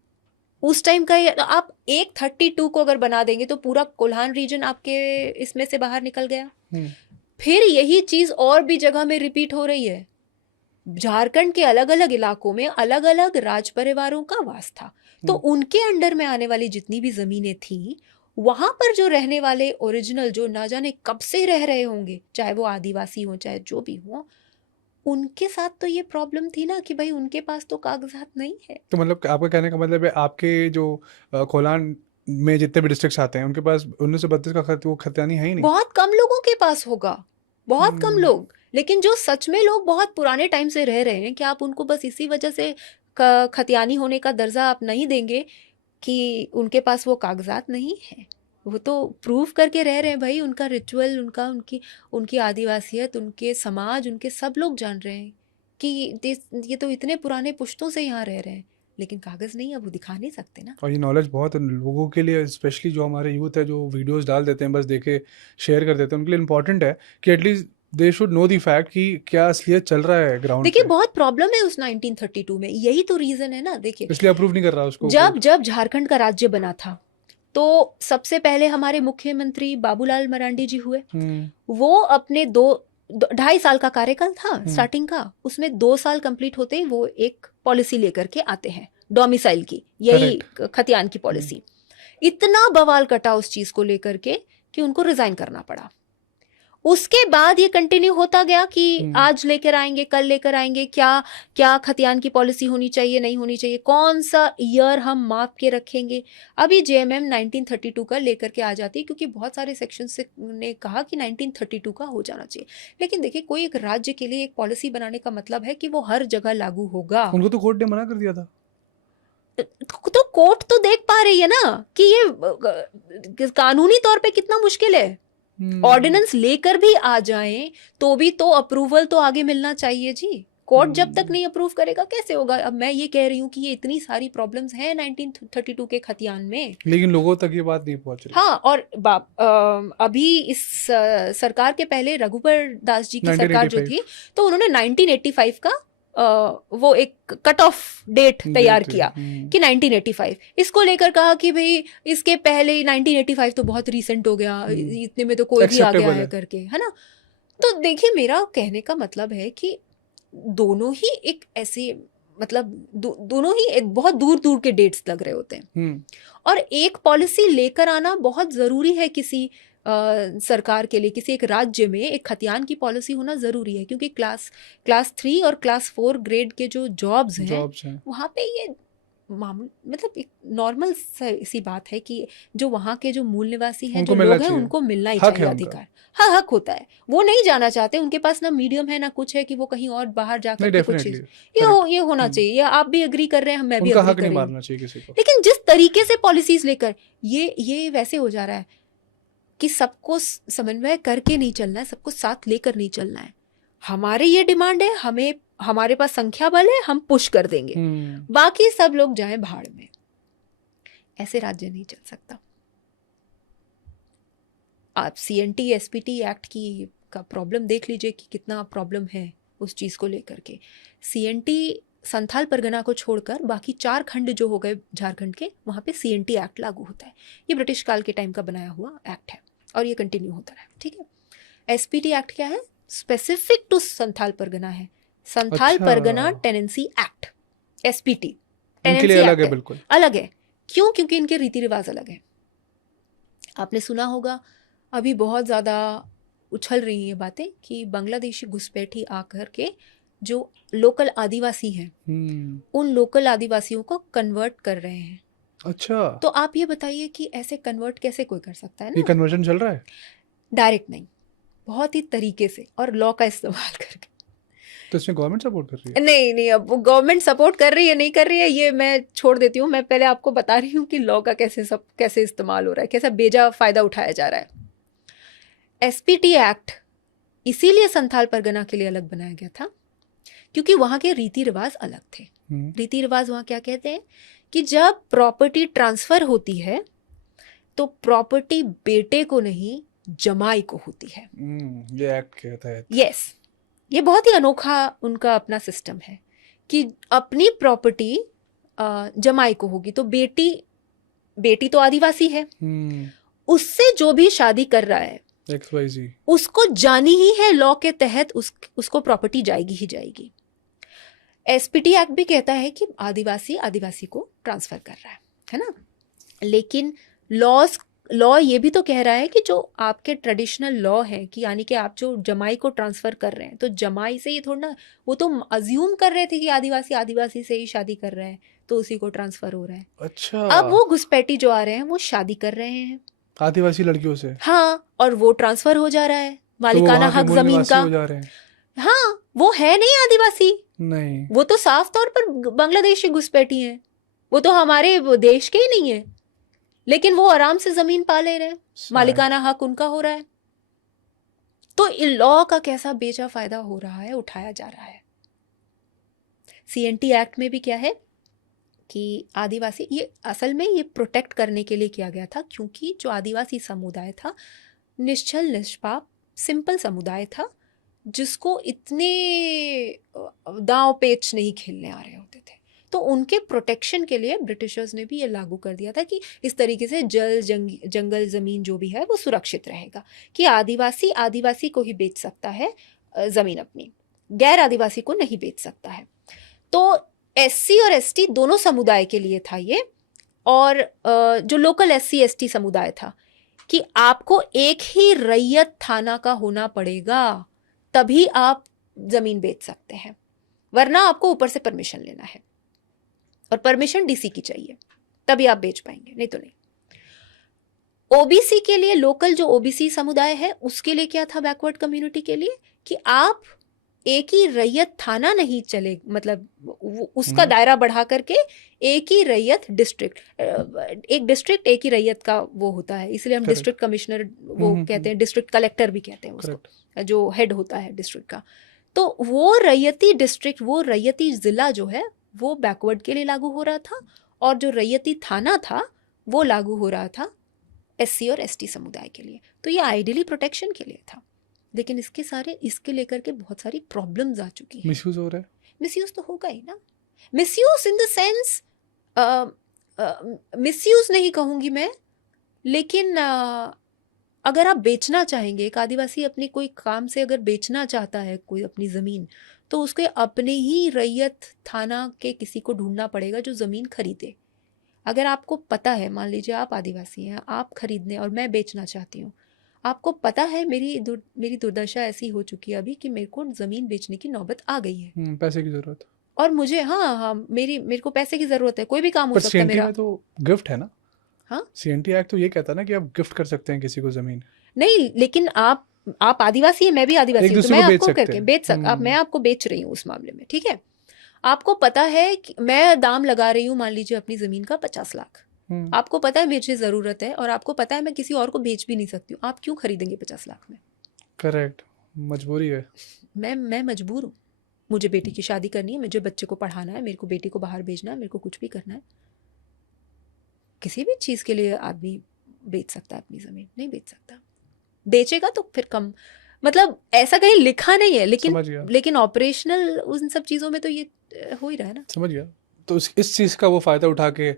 उस टाइम का ही। आप 132 को अगर बना देंगे तो पूरा कोल्हान रीजन आपके इसमें से बाहर निकल गया। फिर यही चीज और भी जगह में रिपीट हो रही है। झारखंड के अलग अलग इलाकों में अलग अलग राज परिवारों का वास था, तो उनके अंडर में आने वाली जितनी भी जमीनें थी, वहां पर जो रहने वाले ओरिजिनल, जो ना जाने कब से रह रहे होंगे, चाहे वो आदिवासी हो चाहे जो भी हो, उनके साथ तो ये प्रॉब्लम थी ना कि भाई उनके पास तो कागजात नहीं है। तो मतलब आपका कहने का मतलब है, आपके जो कोल्हान में जितने भी डिस्ट्रिक्ट्स आते हैं उनके पास 1932 का वो खतियानी है ही नहीं। बहुत कम लोगों के पास होगा, बहुत कम लोग। लेकिन जो सच में लोग बहुत पुराने टाइम से रह रहे हैं, कि आप उनको बस इसी वजह से खतियानी होने का दर्जा आप नहीं देंगे कि उनके पास वो कागजात नहीं है। वो तो प्रूव करके रह रहे हैं भाई, उनका रिचुअल, उनकी आदिवासियत, उनके समाज, उनके सब लोग जान रहे हैं कि ये तो इतने पुराने पुश्तों से यहाँ रह रहे हैं, लेकिन कागज नहीं है, वो दिखा नहीं सकते ना। और ये नॉलेज बहुत लोगों के लिए, स्पेशली जो हमारे यूथ है जो वीडियोस डाल देते हैं, बस देखे शेयर कर देते हैं, उनके लिए इंपॉर्टेंट है कि at least they should know the fact कि क्या असलियत चल रहा है ग्राउंड पे। देखिए बहुत प्रॉब्लम है उस 1932 में, यही तो रीजन है ना। देखिए इसलिए अप्रूव नहीं कर रहा उसको। जब झारखंड का राज्य बना था, तो सबसे पहले हमारे मुख्यमंत्री बाबूलाल मरांडी जी हुए। वो अपने 2.5 साल का कार्यकाल था स्टार्टिंग का, उसमें 2 साल कंप्लीट होते ही वो एक पॉलिसी लेकर के आते हैं डोमिसाइल की, यही खतियान की पॉलिसी। इतना बवाल कटा उस चीज को लेकर के कि उनको रिजाइन करना पड़ा। उसके बाद ये कंटिन्यू होता गया कि आज लेकर आएंगे, कल लेकर आएंगे, क्या खतियान की पॉलिसी होनी चाहिए, नहीं होनी चाहिए, कौन सा ईयर हम माप के रखेंगे। अभी जेएमएम 1932 का लेकर के आ जाती है, क्योंकि बहुत सारे सेक्शन ने कहा कि 1932 का हो जाना चाहिए। लेकिन देखिए, कोई एक राज्य के लिए एक पॉलिसी बनाने का मतलब है कि वो हर जगह लागू होगा। उनको तो कोर्ट ने मना कर दिया था। तो कोर्ट तो देख पा रही है ना कि ये कानूनी तौर पे कितना मुश्किल है। ऑर्डिनेंस लेकर भी आ जाएं तो भी तो अप्रूवल तो आगे मिलना चाहिए जी। कोर्ट जब तक नहीं अप्रूव करेगा कैसे होगा। अब मैं ये कह रही हूँ कि ये इतनी सारी प्रॉब्लम्स हैं 1932 के खतियान में, लेकिन लोगों तक ये बात नहीं पहुंच रही। हाँ, और अभी इस सरकार के पहले रघुबर दास जी की सरकार जो थी, तो उन्होंने 1985 का वो एक कट ऑफ डेट तैयार किया कि 1985। इसको लेकर कहा कि भाई इसके पहले 1985 तो बहुत रीसेंट हो गया, इतने में तो कोई भी आ गया है करके, है ना। तो देखिए, मेरा कहने का मतलब है कि दोनों ही एक ऐसे, मतलब दोनों ही एक बहुत दूर दूर के डेट्स लग रहे होते हैं, और एक पॉलिसी लेकर आना बहुत जरूरी है किसी सरकार के लिए। किसी एक राज्य में एक खतियान की पॉलिसी होना जरूरी है, क्योंकि क्लास 3 और क्लास 4 ग्रेड के जो जॉब्स हैं वहाँ पे ये मतलब एक नॉर्मल सी बात है कि जो वहाँ के जो मूल निवासी हैं, जो लोग हैं, उनको मिलना ही चाहिए अधिकार। हाँ, हक होता है। वो नहीं जाना चाहते, उनके पास ना मीडियम है ना कुछ है कि वो कहीं और बाहर जाकर के कुछ चीज, ये होना चाहिए। या आप भी एग्री कर रहे हैं, मैं भी एग्री कर रही हूँ। लेकिन जिस तरीके से पॉलिसीज लेकर ये वैसे हो जा रहा है कि सबको समन्वय करके नहीं चलना है, सबको साथ लेकर नहीं चलना है। हमारी ये डिमांड है, हमारे पास संख्या बल है, हम पुश कर देंगे, बाकी सब लोग जाएं भाड़ में। ऐसे राज्य नहीं चल सकता। आप CNT SPT एक्ट का प्रॉब्लम देख लीजिए कि कितना प्रॉब्लम है उस चीज को लेकर के। CNT संथाल परगना को छोड़कर बाकी 4 खंड जो हो गए झारखंड के, वहाँ पे CNT एक्ट लागू होता है। ये ब्रिटिश काल के टाइम का बनाया हुआ एक्ट है और ये कंटिन्यू होता रहा, ठीक है। SPT एक्ट क्या है? स्पेसिफिक टू संथाल परगना है, संथाल अच्छा। परगना टेनेंसी एक्ट, SPT उनके लिए टेनेंसी अलग एक्ट है, है, बिल्कुल अलग है। क्यों? क्योंकि इनके रीति रिवाज अलग है। आपने सुना होगा अभी बहुत ज़्यादा उछल रही है बातें कि बांग्लादेशी घुसपैठी आकर के जो लोकल आदिवासी हैं उन लोकल आदिवासियों को कन्वर्ट कर रहे हैं। अच्छा, तो आप ये बताइए कि ऐसे कन्वर्ट कैसे कोई कर सकता है ये ना? कन्वर्जन चल रहा है? डायरेक्ट नहीं, बहुत ही तरीके से और लॉ का इस्तेमाल करके। तो इसमें गवर्नमेंट सपोर्ट कर रही है? नहीं नहीं, अब वो गवर्नमेंट सपोर्ट कर रही है नहीं कर रही है ये मैं छोड़ देती हूँ। मैं पहले आपको बता रही हूँ कि लॉ का कैसे इस्तेमाल हो रहा है, कैसा बेजा फायदा उठाया जा रहा है। SPT एक्ट इसीलिए संथाल परगना के लिए अलग बनाया गया था क्योंकि वहाँ के रीति रिवाज अलग थे। रीति रिवाज वहाँ क्या कहते हैं कि जब प्रॉपर्टी ट्रांसफर होती है तो प्रॉपर्टी बेटे को नहीं जमाई को होती है। ये एक्ट कहता है। यस, ये बहुत ही अनोखा उनका अपना सिस्टम है कि अपनी प्रॉपर्टी जमाई को होगी। तो बेटी तो आदिवासी है, उससे जो भी शादी कर रहा है XYZ उसको जानी ही है, लॉ के तहत उसको प्रॉपर्टी जाएगी ही जाएगी। SPT एक्ट भी कहता है कि आदिवासी को ट्रांसफर कर रहा है ना। लेकिन लॉ ये भी तो कह रहा है कि जो आपके ट्रेडिशनल लॉ है कि यानी कि आप जो जमाई को ट्रांसफर कर रहे हैं तो जमाई से ये थोड़ा ना, वो तो अज्यूम कर रहे थे कि आदिवासी से ही शादी कर रहे हैं तो उसी को ट्रांसफर हो रहा है। अच्छा, अब वो घुसपैठी जो आ रहे हैं वो शादी कर रहे हैं आदिवासी लड़कियों से। हाँ, और वो ट्रांसफर हो जा रहा है, तो मालिकाना हक मूल जमीन निवासी का। हो जा रहे हैं। हाँ, वो है नहीं आदिवासी, नहीं, वो तो साफ तौर पर बांग्लादेशी घुसपैठी हैं, वो तो हमारे देश के ही नहीं है, लेकिन वो आराम से जमीन पा ले रहे हैं, मालिकाना हक उनका हो रहा है। तो लॉ का कैसा बेचा फायदा हो रहा है, उठाया जा रहा है। CNT एक्ट में भी क्या है कि आदिवासी, ये असल में ये प्रोटेक्ट करने के लिए किया गया था क्योंकि जो आदिवासी समुदाय था निश्चल निष्पाप सिंपल समुदाय था जिसको इतने दांव पेच नहीं खेलने आ रहे होते थे। तो उनके प्रोटेक्शन के लिए ब्रिटिशर्स ने भी ये लागू कर दिया था कि इस तरीके से जंगल ज़मीन जो भी है वो सुरक्षित रहेगा कि आदिवासी को ही बेच सकता है ज़मीन अपनी, गैर आदिवासी को नहीं बेच सकता है। तो SC और ST दोनों समुदाय के लिए था ये। और जो लोकल SC ST समुदाय था कि आपको एक ही रैयत थाना का होना पड़ेगा तभी आप जमीन बेच सकते हैं, वरना आपको ऊपर से परमिशन लेना है और परमिशन DC की चाहिए तभी आप बेच पाएंगे, नहीं तो नहीं। OBC के लिए, लोकल जो OBC समुदाय है उसके लिए क्या था, बैकवर्ड कम्युनिटी के लिए, कि आप एक ही रैयत थाना नहीं चले, मतलब उसका दायरा बढ़ा करके एक ही रैयत डिस्ट्रिक्ट, एक डिस्ट्रिक्ट एक ही रैयत का वो होता है, इसलिए हम डिस्ट्रिक्ट कमिश्नर वो कहते हैं, डिस्ट्रिक्ट कलेक्टर भी कहते हैं उसको, जो हेड होता है डिस्ट्रिक्ट का। तो वो रैयती डिस्ट्रिक्ट, वो रैयती जिला जो है वो बैकवर्ड के लिए लागू हो रहा था और जो रैयती थाना था वो लागू हो रहा था SC और ST समुदाय के लिए। तो ये आइडियली प्रोटेक्शन के लिए था, लेकिन इसके लेकर के बहुत सारी प्रॉब्लम्स आ चुकी हैं। मिसयूज हो रहा है। मिसयूज तो होगा ही ना, misuse in the sense, misuse नहीं कहूँगी मैं, लेकिन अगर आप बेचना चाहेंगे, एक आदिवासी अपनी कोई काम से अगर बेचना चाहता है कोई अपनी ज़मीन, तो उसके अपने ही रैयत थाना के किसी को ढूंढना पड़ेगा जो ज़मीन खरीदे। अगर आपको पता है, मान लीजिए आप आदिवासी हैं, आप खरीदने और मैं बेचना चाहती हूँ, आपको पता है मेरी दुर्दशा ऐसी हो चुकी है अभी कि मेरे को ज़मीन बेचने की नौबत आ गई है, पैसे की ज़रूरत, और मुझे हाँ मेरे को पैसे की ज़रूरत है, कोई भी काम हो सकता है मेरा। में तो गिफ्ट है ना। हाँ, CNT एक्ट तो ये कहता है ना कि आप गिफ्ट कर सकते हैं किसी को ज़मीन। नहीं, लेकिन आप आदिवासी हैं, मैं भी आदिवासी हूँ, तो मैं आपको करके मैं आपको बेच रही हूँ उस मामले में, ठीक है। आपको पता है कि मैं दाम लगा रही हूँ मान लीजिए अपनी ज़मीन का 50 लाख, आपको पता है मुझे ज़रूरत है और आपको पता है मैं किसी और को बेच भी नहीं सकती हूँ, आप क्यों खरीदेंगे 50 लाख में? करेक्ट, मजबूरी है। मैं मजबूर हूँ, मुझे बेटी की शादी करनी है, मुझे बच्चे को पढ़ाना है, मेरे को बेटी को बाहर भेजना है, मेरे को कुछ भी करना है। किसी भी चीज़ के लिए आदमी बेच सकता है अपनी ज़मीन? नहीं बेच सकता। बेचेगा तो फिर कम, मतलब ऐसा कहीं लिखा नहीं है, लेकिन ऑपरेशनल उन सब चीज़ों में तो ये हो ही रहा है ना। समझ गया। तो इस चीज़ का वो फ़ायदा उठा के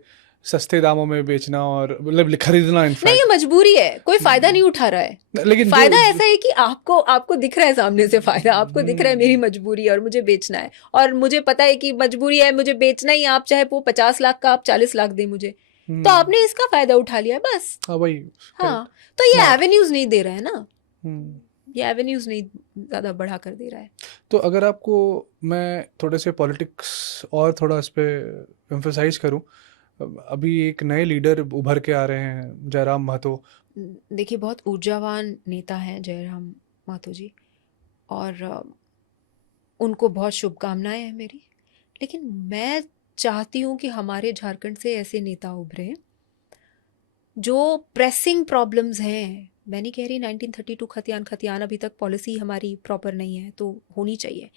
सस्ते दामों में बेचना और मतलब खरीदना नहीं, ये इनफैक्ट। मजबूरी है, कोई फायदा नहीं उठा रहा है। लेकिन फायदा जो ऐसा है कि आपको आपको दिख रहा है सामने से फायदा, आपको दिख रहा है मेरी मजबूरी है और मुझे बेचना है, और मुझे पता है कि मजबूरी है, मुझे बेचना ही है, आप चाहे वो 50 लाख का आप 40 लाख दे मुझे, तो आपने इसका फायदा उठा लिया बस। हाँ वही हाँ, तो ये स्मार्ट। एवेन्यूज नहीं दे रहा है ना, ये एवेन्यूज नहीं ज्यादा बढ़ा कर दे रहा है। तो अगर आपको मैं थोड़े से पॉलिटिक्स और थोड़ा इस पे एम्फसाइज करूं, अभी एक नए लीडर उभर के आ रहे हैं, जयराम महतो। देखिए, बहुत ऊर्जावान नेता हैं जयराम माथुर जी, और उनको बहुत शुभकामनाएं हैं मेरी। लेकिन मैं चाहती हूँ कि हमारे झारखंड से ऐसे नेता उभरे जो प्रेसिंग प्रॉब्लम्स हैं। मैं नहीं कह रही 1932 खतियान अभी तक पॉलिसी हमारी प्रॉपर नहीं है, तो होनी चाहिए,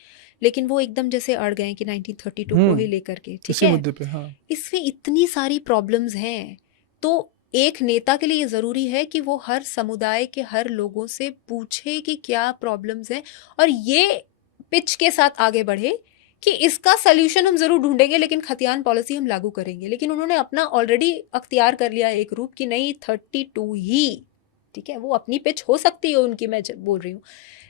लेकिन वो एकदम जैसे अड़ गए कि 1932 को ही लेकर के, ठीक इसी है। मुद्दे पे हाँ। इसमें इतनी सारी प्रॉब्लम्स हैं, तो एक नेता के लिए ये ज़रूरी है कि वो हर समुदाय के हर लोगों से पूछे कि क्या प्रॉब्लम्स हैं, और ये पिच के साथ आगे बढ़े कि इसका सल्यूशन हम ज़रूर ढूंढेंगे, लेकिन खतियान पॉलिसी हम लागू करेंगे। लेकिन उन्होंने अपना ऑलरेडी अख्तियार कर लिया एक रूप कि नहीं, 32 ही ठीक है। वो अपनी पिच हो सकती है उनकी, मैं बोल रही हूँ,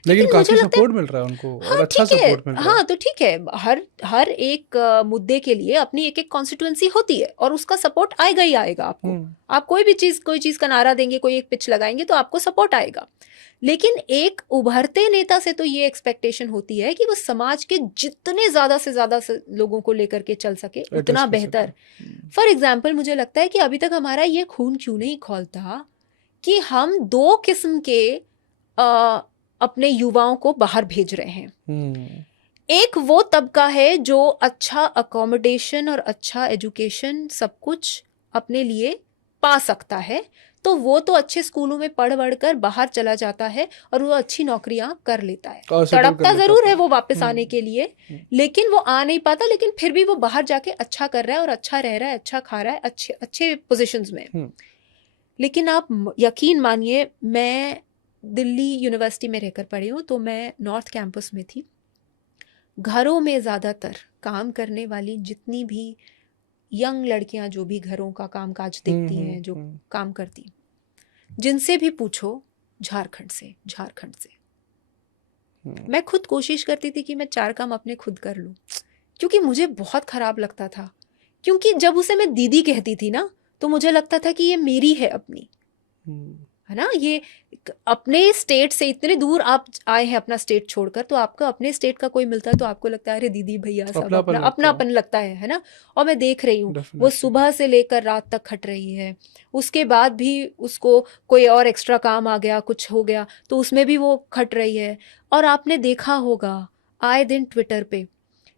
लेकिन लेकिन मुझे काफी लगता है सपोर्ट मिल रहा है उनको और हाँ अच्छा ठीक है, सपोर्ट मिल रहा है। हाँ तो ठीक है, हर हर एक मुद्दे के लिए अपनी एक एक कॉन्स्टिट्यूएंसी होती है और उसका सपोर्ट आएगा ही आएगा आपको। आप कोई चीज का नारा देंगे, कोई एक पिच लगाएंगे तो आपको सपोर्ट आएगा। लेकिन एक उभरते नेता से तो ये एक्सपेक्टेशन होती है कि वो समाज के जितने ज्यादा से ज्यादा लोगों को लेकर के चल सके उतना बेहतर। फॉर एग्जाम्पल, मुझे लगता है कि अभी तक हमारा ये खून क्यों नहीं खौलता कि हम दो किस्म के अपने युवाओं को बाहर भेज रहे हैं। एक वो तबका है जो अच्छा अकोमोडेशन और अच्छा एजुकेशन सब कुछ अपने लिए पा सकता है, तो वो तो अच्छे स्कूलों में पढ़ बढ़ कर बाहर चला जाता है और वो अच्छी नौकरियां कर लेता है, तड़पता जरूर है वो वापस आने के लिए, लेकिन वो आ नहीं पाता, लेकिन फिर भी वो बाहर जाके अच्छा कर रहा है और अच्छा रह रहा है, अच्छा खा रहा है, अच्छे अच्छे पोजीशंस में। लेकिन आप यकीन मानिए, मैं दिल्ली यूनिवर्सिटी में रहकर पढ़ी हूँ, तो मैं नॉर्थ कैंपस में थी। घरों में ज़्यादातर काम करने वाली जितनी भी यंग लड़कियां जो भी घरों का काम काज देखती हैं, जो काम करती, जिनसे भी पूछो झारखंड से। मैं खुद कोशिश करती थी कि मैं 4 काम अपने खुद कर लूँ, क्योंकि मुझे बहुत खराब लगता था, क्योंकि जब उसे मैं दीदी कहती थी ना, तो मुझे लगता था कि ये मेरी है अपनी, है ना। ये अपने स्टेट से इतने दूर आप आए हैं अपना स्टेट छोड़कर, तो आपका अपने स्टेट का कोई मिलता है तो आपको लगता है अरे दीदी भैया सब अपनापन लगता है ना। और मैं देख रही हूँ वो सुबह से लेकर रात तक खट रही है, उसके बाद भी उसको कोई और एक्स्ट्रा काम आ गया, कुछ हो गया तो उसमें भी वो खट रही है। और आपने देखा होगा आए दिन ट्विटर पे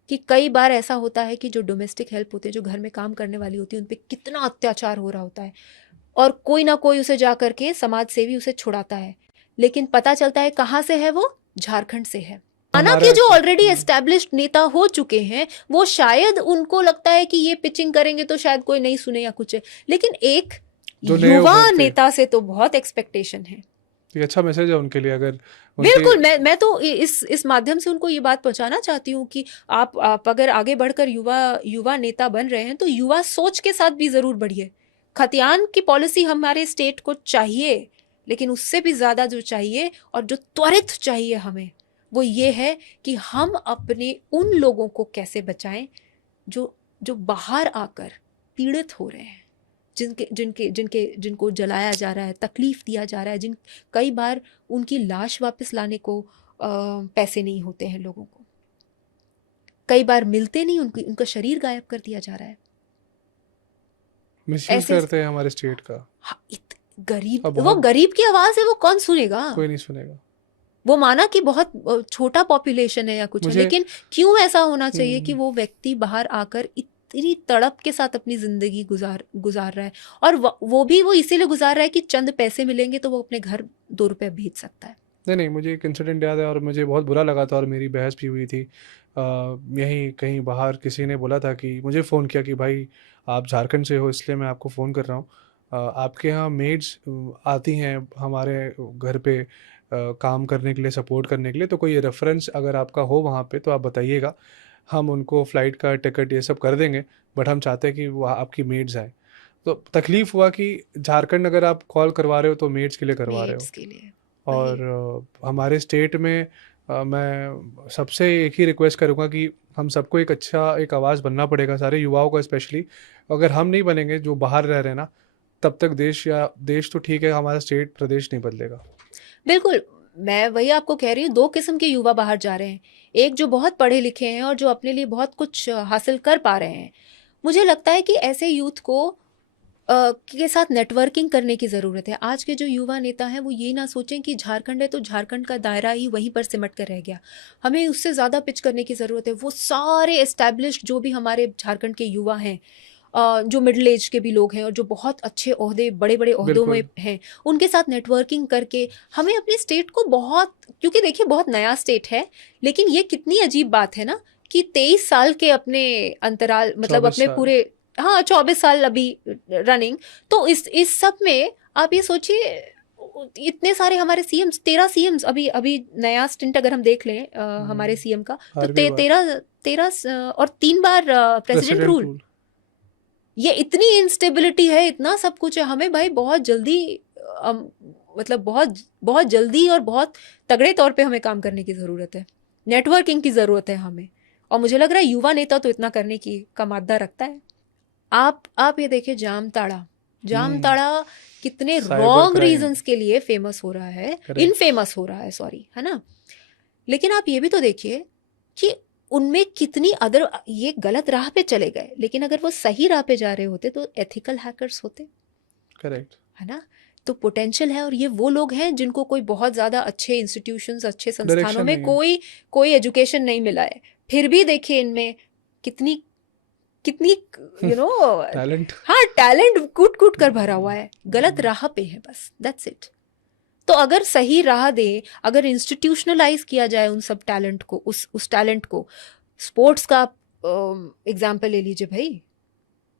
कि कई बार ऐसा होता है कि जो डोमेस्टिक हेल्प होते हैं, जो घर में काम करने वाली होती है, उन पे कितना अत्याचार हो रहा होता है, और कोई ना कोई उसे जा करके समाज सेवी उसे छुड़ाता है, लेकिन पता चलता है कहाँ से है, वो झारखंड से है। माना कि जो ऑलरेडी एस्टैब्लिश्ड नेता हो चुके हैं, वो शायद उनको लगता है कि ये पिचिंग करेंगे तो शायद कोई नहीं सुने या कुछ है, लेकिन एक युवा नेता से तो बहुत एक्सपेक्टेशन है। अच्छा मैसेज है उनके लिए। अगर बिल्कुल, मैं तो इस माध्यम से उनको ये बात पहुंचाना चाहती हूँ कि आप अगर आगे बढ़कर युवा नेता बन रहे हैं तो युवा सोच के साथ भी जरूर बढ़िए। खतियान की पॉलिसी हमारे स्टेट को चाहिए, लेकिन उससे भी ज्यादा जो चाहिए और जो त्वरित चाहिए हमें, वो ये है कि हम अपने उन लोगों को कैसे बचाएं जो बाहर आकर पीड़ित हो रहे हैं, जिनको जलाया जा रहा है, तकलीफ दिया जा रहा है, कई बार उनकी लाश वापस लाने को पैसे नहीं होते हैं लोगों को, कई बार मिलते नहीं, उनका शरीर गायब कर दिया जा रहा है। मिसयूज करते हैं हमारे स्टेट का। वो गरीब की आवाज है, वो कौन सुनेगा? कोई नहीं सुनेगा। वो माना कि बहुत छोटा पॉपुलेशन है या कुछ है, लेकिन क्यों ऐसा होना चाहिए कि वो व्यक्ति बाहर आकर इतनी तड़प के साथ अपनी जिंदगी गुजार रहा है, और वो इसीलिए गुजार रहा है कि चंद पैसे मिलेंगे तो वो अपने घर 2 रुपए भेज सकता है। नहीं, मुझे एक इंसिडेंट याद है और मुझे बहुत बुरा लगा था और मेरी बहस भी हुई थी। यहीं कहीं बाहर किसी ने बोला था कि मुझे फ़ोन किया कि भाई आप झारखंड से हो, इसलिए मैं आपको फ़ोन कर रहा हूँ। आपके यहाँ मेड्स आती हैं हमारे घर पे काम करने के लिए, सपोर्ट करने के लिए, तो कोई रेफरेंस अगर आपका हो वहाँ पे तो आप बताइएगा। हम उनको फ़्लाइट का टिकट ये सब कर देंगे, बट हम चाहते हैं कि वहाँ आपकी मेड्स आए। तो तकलीफ़ हुआ कि झारखंड अगर आप कॉल करवा रहे हो तो मेड्स के लिए करवा रहे हो। मेड्स के लिए और वही। हमारे स्टेट में मैं सबसे एक ही रिक्वेस्ट करूँगा कि हम सबको एक आवाज़ बनना पड़ेगा, सारे युवाओं का स्पेशली। अगर हम नहीं बनेंगे जो बाहर रह रहे हैं ना, तब तक देश तो ठीक है, हमारा स्टेट प्रदेश नहीं बदलेगा। बिल्कुल, मैं वही आपको कह रही हूँ, 2 किस्म के युवा बाहर जा रहे हैं। एक जो बहुत पढ़े लिखे हैं और जो अपने लिए बहुत कुछ हासिल कर पा रहे हैं। मुझे लगता है कि ऐसे यूथ को के साथ नेटवर्किंग करने की ज़रूरत है। आज के जो युवा नेता हैं वो ये ना सोचें कि झारखंड है तो झारखंड का दायरा ही वहीं पर सिमट कर रह गया। हमें उससे ज़्यादा पिच करने की ज़रूरत है। वो सारे एस्टैब्लिश्ड जो भी हमारे झारखंड के युवा हैं, जो मिडिल एज के भी लोग हैं और जो बहुत अच्छे ओहदे, बड़े-बड़े ओहदों में बिल्कुल। हैं, उनके साथ नेटवर्किंग करके हमें अपने स्टेट को बहुत, क्योंकि देखिए बहुत नया स्टेट है, लेकिन ये कितनी अजीब बात है ना कि 23 साल के अपने अंतराल, मतलब 24 अपने साल। पूरे, हाँ 24 साल अभी रनिंग। तो इस सब में आप ये सोचिए, इतने सारे हमारे सीएम्स, 13 सीएम्स, अभी अभी नया स्टिंट अगर हम देख लें हमारे सीएम का, तो 8वीं बार 13 और 3 बार प्रेसिडेंट प्रेसिडेंट रूल। रूल। ये इतनी इंस्टेबिलिटी है, इतना सब कुछ है, हमें भाई बहुत जल्दी मतलब बहुत बहुत जल्दी और बहुत तगड़े तौर पे हमें काम करने की ज़रूरत है। नेटवर्किंग की ज़रूरत है हमें, और मुझे लग रहा है युवा नेता तो इतना करने की का मादा रखता है। आप ये देखिए, जामताड़ा कितने साइबर रॉन्ग क्राइम। रीजंस के लिए फेमस हो रहा है, करेक्ट। इनफेमस हो रहा है, सॉरी, है ना। लेकिन आप ये भी तो देखिए कि उनमें कितनी अदर, ये गलत राह पे चले गए, लेकिन अगर वो सही राह पे जा रहे होते तो एथिकल हैकर्स होते, करेक्ट। है ना। तो पोटेंशियल है, और ये वो लोग हैं जिनको कोई बहुत ज़्यादा अच्छे इंस्टीट्यूशंस, अच्छे संस्थानों डायरेक्शन में नहीं है। कोई एजुकेशन नहीं मिला है, फिर भी देखिए इनमें कितनी कितनी टैलेंट। हाँ, टैलेंट कूट कूट कर भरा हुआ है। गलत राह पे है, बस दैट्स इट। तो अगर सही राह दे, अगर इंस्टीट्यूशनलाइज किया जाए उन सब टैलेंट को, उस टैलेंट को, स्पोर्ट्स का एग्जाम्पल ले लीजिए भाई।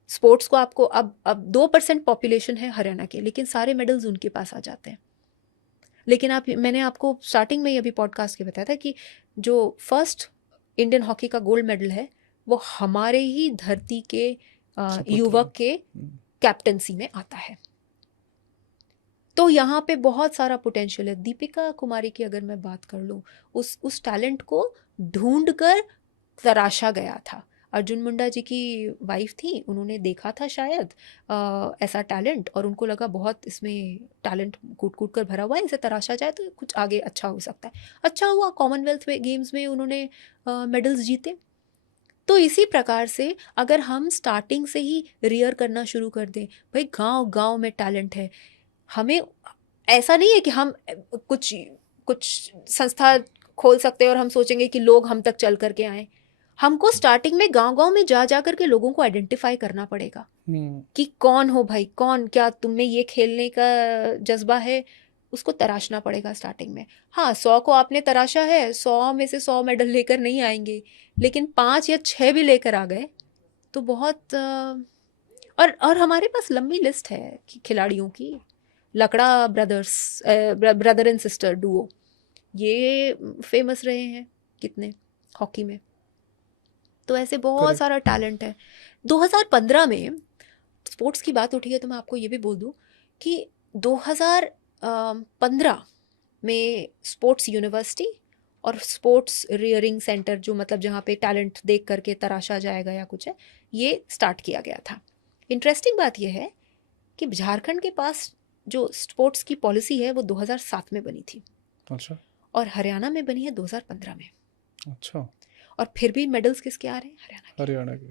स्पोर्ट्स को आपको अब 2% पॉपुलेशन है हरियाणा के, लेकिन सारे मेडल्स उनके पास आ जाते हैं। लेकिन मैंने आपको स्टार्टिंग में ही अभी पॉडकास्ट के बताया था कि जो फर्स्ट इंडियन हॉकी का गोल्ड मेडल है वो हमारे ही धरती के युवक के कैप्टनसी में आता है। तो यहाँ पे बहुत सारा पोटेंशियल है। दीपिका कुमारी की अगर मैं बात कर लूँ, उस टैलेंट को ढूंढ कर तराशा गया था। अर्जुन मुंडा जी की वाइफ थी, उन्होंने देखा था शायद ऐसा टैलेंट, और उनको लगा बहुत इसमें टैलेंट कूट कूट कर भरा हुआ है, इसे तराशा जाए तो कुछ आगे अच्छा हो सकता है। अच्छा हुआ, कॉमनवेल्थ गेम्स में उन्होंने मेडल्स जीते। तो इसी प्रकार से अगर हम स्टार्टिंग से ही रियर करना शुरू कर दें, भाई गांव गांव में टैलेंट है, हमें ऐसा नहीं है कि हम कुछ कुछ संस्था खोल सकते हैं और हम सोचेंगे कि लोग हम तक चल करके आए। हमको स्टार्टिंग में गांव गांव में जा करके लोगों को आइडेंटिफाई करना पड़ेगा कि कौन हो भाई, कौन, क्या तुम में ये खेलने का जज्बा है, उसको तराशना पड़ेगा स्टार्टिंग में। हाँ, 100 को आपने तराशा है, 100 में से 100 मेडल लेकर नहीं आएंगे, लेकिन 5 या 6 भी लेकर आ गए तो बहुत और हमारे पास लंबी लिस्ट है कि खिलाड़ियों की। Lakra brothers, brother and sister duo, ये फेमस रहे हैं कितने हॉकी में। तो ऐसे बहुत सारा टैलेंट है। 2015 में स्पोर्ट्स की बात उठी है तो मैं आपको ये भी बोल दूं कि 2015 में स्पोर्ट्स यूनिवर्सिटी और स्पोर्ट्स रियरिंग सेंटर, जो मतलब जहाँ पे टैलेंट देख करके तराशा जाएगा या कुछ है, ये स्टार्ट किया गया था। इंटरेस्टिंग बात यह है कि झारखंड के पास जो स्पोर्ट्स की पॉलिसी है वो 2007 में बनी थी। अच्छा। और हरियाणा में बनी है 2015 में। अच्छा। और फिर भी मेडल्स किसके आ रहे हैं? हरियाणा के।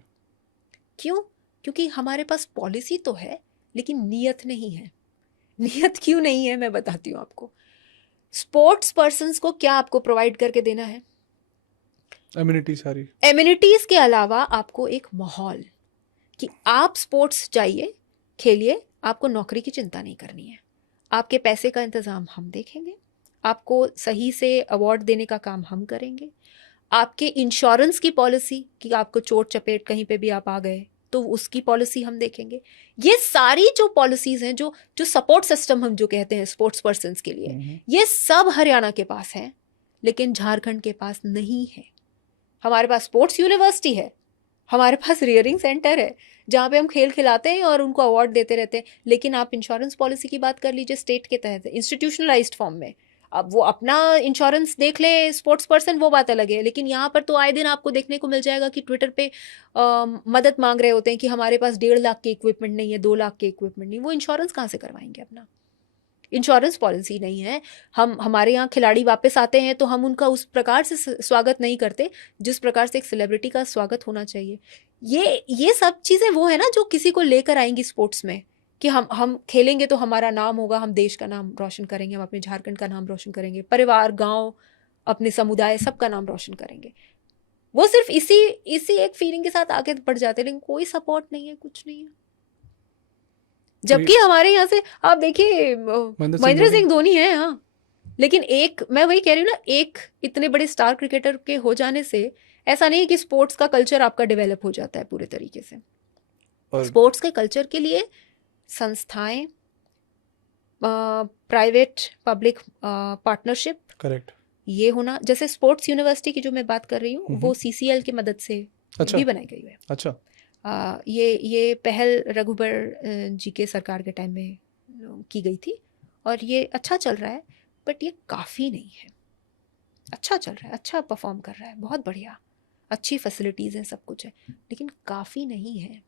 क्यों? क्योंकि हमारे पास पॉलिसी तो है लेकिन नियत नहीं है। नियत क्यों नहीं है मैं बताती हूँ आपको। स्पोर्ट्स पर्सन्स को क्या आपको प्रोवाइड करके देना है? एमिनिटी सारी। एमिनिटीज के अलावा आपको एक माहौल कि आप स्पोर्ट्स जाइए, खेलिए, आपको नौकरी की चिंता नहीं करनी है, आपके पैसे का इंतज़ाम हम देखेंगे, आपको सही से अवार्ड देने का काम हम करेंगे, आपके इंश्योरेंस की पॉलिसी कि आपको चोट चपेट कहीं पे भी आप आ गए तो उसकी पॉलिसी हम देखेंगे। ये सारी जो पॉलिसीज हैं, जो सपोर्ट सिस्टम हम जो कहते हैं स्पोर्ट्स पर्सन्स के लिए, ये सब हरियाणा के पास है, लेकिन झारखंड के पास नहीं है। हमारे पास स्पोर्ट्स यूनिवर्सिटी है, हमारे पास रियरिंग सेंटर है जहाँ पे हम खेल खिलाते हैं और उनको अवार्ड देते रहते हैं। लेकिन आप इंश्योरेंस पॉलिसी की बात कर लीजिए, स्टेट के तहत इंस्टीट्यूशनलाइज्ड फॉर्म में, अब वो अपना इंश्योरेंस देख ले स्पोर्ट्स पर्सन, वो बात अलग है। लेकिन यहाँ पर तो आए दिन आपको देखने को मिल जाएगा कि ट्विटर पे मदद मांग रहे होते हैं कि हमारे पास 1.5 लाख के इक्विपमेंट नहीं है, 2 लाख के इक्विपमेंट नहीं। वो इंश्योरेंस कहाँ से करवाएंगे अपना? इंश्योरेंस पॉलिसी नहीं है। हमारे यहाँ खिलाड़ी वापस आते हैं तो हम उनका उस प्रकार से स्वागत नहीं करते जिस प्रकार से एक सेलिब्रिटी का स्वागत होना चाहिए। ये सब चीज़ें वो है ना जो किसी को लेकर आएंगी स्पोर्ट्स में, कि हम खेलेंगे तो हमारा नाम होगा, हम देश का नाम रोशन करेंगे, हम अपने झारखंड का नाम रोशन करेंगे, परिवार, गांव, अपने समुदाय, सबका नाम रोशन करेंगे। वो सिर्फ इसी एक फीलिंग के साथ आगे बढ़ जाते हैं, लेकिन कोई सपोर्ट नहीं है, कुछ नहीं है। जबकि हमारे यहाँ से आप देखिए महेंद्र सिंह धोनी है, हाँ, लेकिन एक, मैं वही कह रही हूँ ना, एक इतने बड़े स्टार क्रिकेटर के हो जाने से ऐसा नहीं है कि स्पोर्ट्स का कल्चर आपका डेवलप हो जाता है पूरे तरीके से। स्पोर्ट्स के कल्चर के लिए संस्थाएं, प्राइवेट पब्लिक पार्टनरशिप, करेक्ट, ये होना। जैसे स्पोर्ट्स यूनिवर्सिटी की जो मैं बात कर रही हूँ वो CCL की मदद से भी बनाई गई है। अच्छा, ये पहल रघुबर जी के सरकार के टाइम में की गई थी और ये अच्छा चल रहा है, बट ये काफ़ी नहीं है। अच्छा चल रहा है, अच्छा परफॉर्म कर रहा है, बहुत बढ़िया, अच्छी फैसिलिटीज़ हैं, सब कुछ है, लेकिन काफ़ी नहीं है।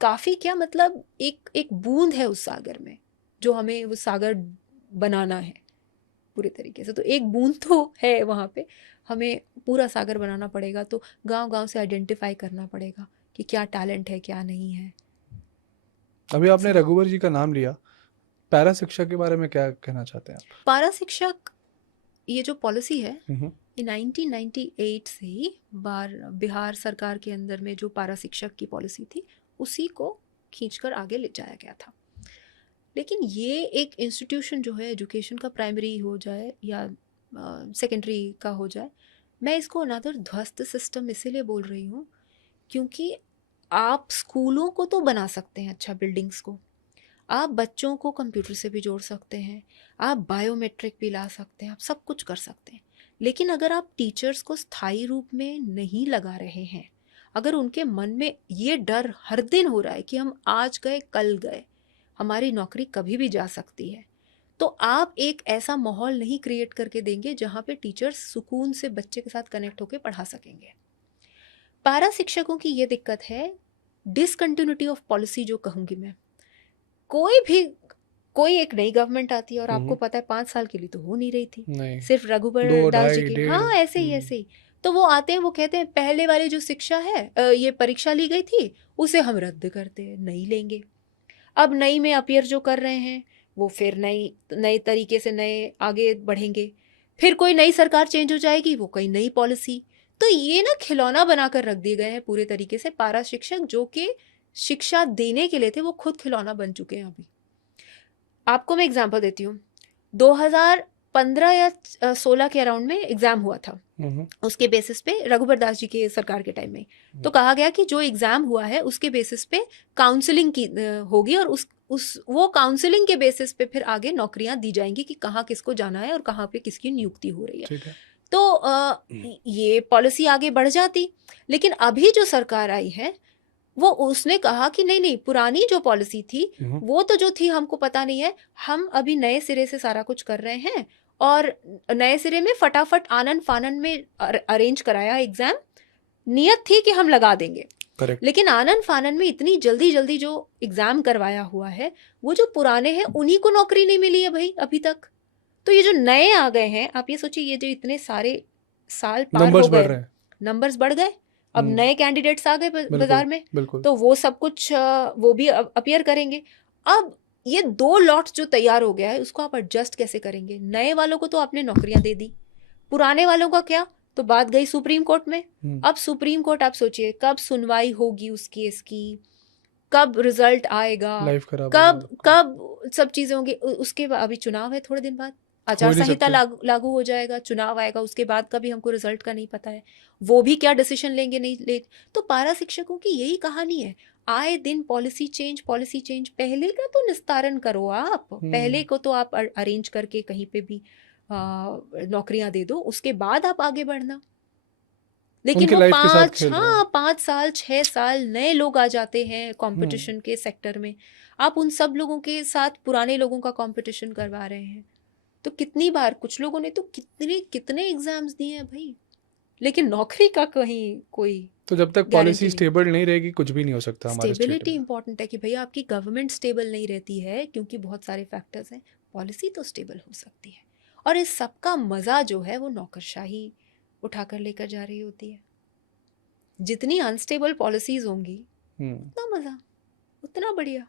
काफ़ी क्या मतलब, एक बूंद है उस सागर में, जो हमें वो सागर बनाना है पूरे तरीके से। तो एक बूंद तो है वहाँ पे, हमें पूरा सागर बनाना पड़ेगा। तो गांव-गांव से आइडेंटिफाई करना पड़ेगा कि क्या टैलेंट है, क्या नहीं है। अभी आपने रघुवर जी का नाम लिया, पैरा शिक्षा के बारे में क्या कहना चाहते हैं आप? पैरा शिक्षक, ये जो पॉलिसी है ये 1998 से ही बिहार सरकार के अंदर में जो पैरा शिक्षक की पॉलिसी थी उसी को खींचकर आगे ले जाया गया था। लेकिन ये एक इंस्टीट्यूशन जो है, एजुकेशन का प्राइमरी हो जाए या सेकेंडरी का हो जाए, मैं इसको अनदर ध्वस्त सिस्टम इसीलिए बोल रही हूँ क्योंकि आप स्कूलों को तो बना सकते हैं अच्छा, बिल्डिंग्स को, आप बच्चों को कंप्यूटर से भी जोड़ सकते हैं, आप बायोमेट्रिक भी ला सकते हैं, आप सब कुछ कर सकते हैं। लेकिन अगर आप टीचर्स को स्थायी रूप में नहीं लगा रहे हैं, अगर उनके मन में ये डर हर दिन हो रहा है कि हम आज गए कल गए, हमारी नौकरी कभी भी जा सकती है, तो आप एक ऐसा माहौल नहीं क्रिएट करके देंगे जहाँ पे टीचर्स सुकून से बच्चे के साथ कनेक्ट होकर पढ़ा सकेंगे। पैरा शिक्षकों की ये दिक्कत है, डिसकंटिन्यूटी ऑफ पॉलिसी जो कहूँगी मैं। कोई एक नई गवर्नमेंट आती है और आपको पता है 5 साल के लिए तो हो नहीं रही थी, नहीं। सिर्फ रघुबर दास जी के, हाँ, ऐसे ही तो वो आते हैं, वो कहते हैं पहले वाली जो शिक्षा है, ये परीक्षा ली गई थी उसे हम रद्द करते हैं, नहीं लेंगे। अब नई में अपियर जो कर रहे हैं वो फिर नई तरीके से नए आगे बढ़ेंगे, फिर कोई नई सरकार चेंज हो जाएगी, वो कोई नई पॉलिसी। तो ये ना खिलौना बनाकर रख दिए गए हैं पूरे तरीके से। पैरा शिक्षक जो कि शिक्षा देने के लिए थे वो खुद खिलौना बन चुके हैं। अभी आपको मैं एग्जांपल देती हूँ, 2015 या 16 के अराउंड में एग्जाम हुआ था, उसके बेसिस पे रघुबर दास जी के सरकार के टाइम में तो कहा गया कि जो एग्जाम हुआ है उसके बेसिस पे काउंसलिंग की होगी और वो काउंसलिंग के बेसिस पे फिर आगे नौकरियां दी जाएंगी कि कहाँ किसको जाना है और कहाँ पे किसकी नियुक्ति हो रही है। तो ये पॉलिसी आगे बढ़ जाती, लेकिन अभी जो सरकार आई है वो उसने कहा कि नहीं, पुरानी जो पॉलिसी थी वो तो जो थी हमको पता नहीं है, हम अभी नए सिरे से सारा कुछ कर रहे हैं और नए सिरे में फटाफट आनन फानन में अरेंज कराया एग्जाम। नियत थी कि हम लगा देंगे, लेकिन आनन फानन में इतनी जल्दी जो एग्जाम करवाया हुआ है, वो जो पुराने हैं उन्हीं को नौकरी नहीं मिली है भाई अभी तक। तो ये जो नए आ गए हैं, आप ये सोचिए, ये जो इतने सारे साल पार हो गए, नंबर्स बढ़ गए, अब नए कैंडिडेट्स आ गए बाजार में, तो वो सब कुछ वो भी अपीयर करेंगे। अब ये 2 लॉट जो तैयार हो गया है उसको आप एडजस्ट कैसे करेंगे? नए वालों को तो आपने नौकरियां दे दी, पुराने वालों का क्या? तो बात गई सुप्रीम कोर्ट में। अब सुप्रीम कोर्ट, आप सोचिए कब सुनवाई होगी उस केस की, कब रिजल्ट आएगा, कब सब चीजें होंगी। उसके अभी चुनाव है थोड़े दिन बाद, आचार संहिता लागू हो जाएगा, चुनाव आएगा, उसके बाद का भी हमको रिजल्ट का नहीं पता है, वो भी क्या डिसीजन लेंगे नहीं ले। तो पैरा शिक्षकों की यही कहानी है, आए दिन पॉलिसी चेंज। पहले का तो निस्तारण करो आप, पहले को तो आप अरेंज करके कहीं पे भी नौकरियां दे दो, उसके बाद आप आगे बढ़ना। लेकिन उनके वो लाइफ के साथ खेल रहे हैं। 5 साल 6 साल नए लोग आ जाते हैं हम्म। कंपटीशन के सेक्टर में। आप उन सब लोगों के साथ पुराने लोगों का कंपटीशन करवा रहे हैं। तो कितनी बार कुछ लोगों ने तो कितने कितने एग्जाम्स दिए हैं भाई, लेकिन नौकरी का कहीं कोई तो जब तक गारंटी पॉलिसी नहीं। स्टेबल नहीं रहेगी कुछ भी नहीं हो सकता हमारे स्टेट स्टेबिलिटी में। इंपॉर्टेंट है कि भैया आपकी गवर्नमेंट स्टेबल नहीं रहती है क्योंकि बहुत सारे फैक्टर्स हैं, पॉलिसी तो स्टेबल हो सकती है। और इस सब का मज़ा जो है वो नौकरशाही उठाकर लेकर जा रही होती है। जितनी अनस्टेबल पॉलिसीज होंगी उतना मज़ा, उतना बढ़िया।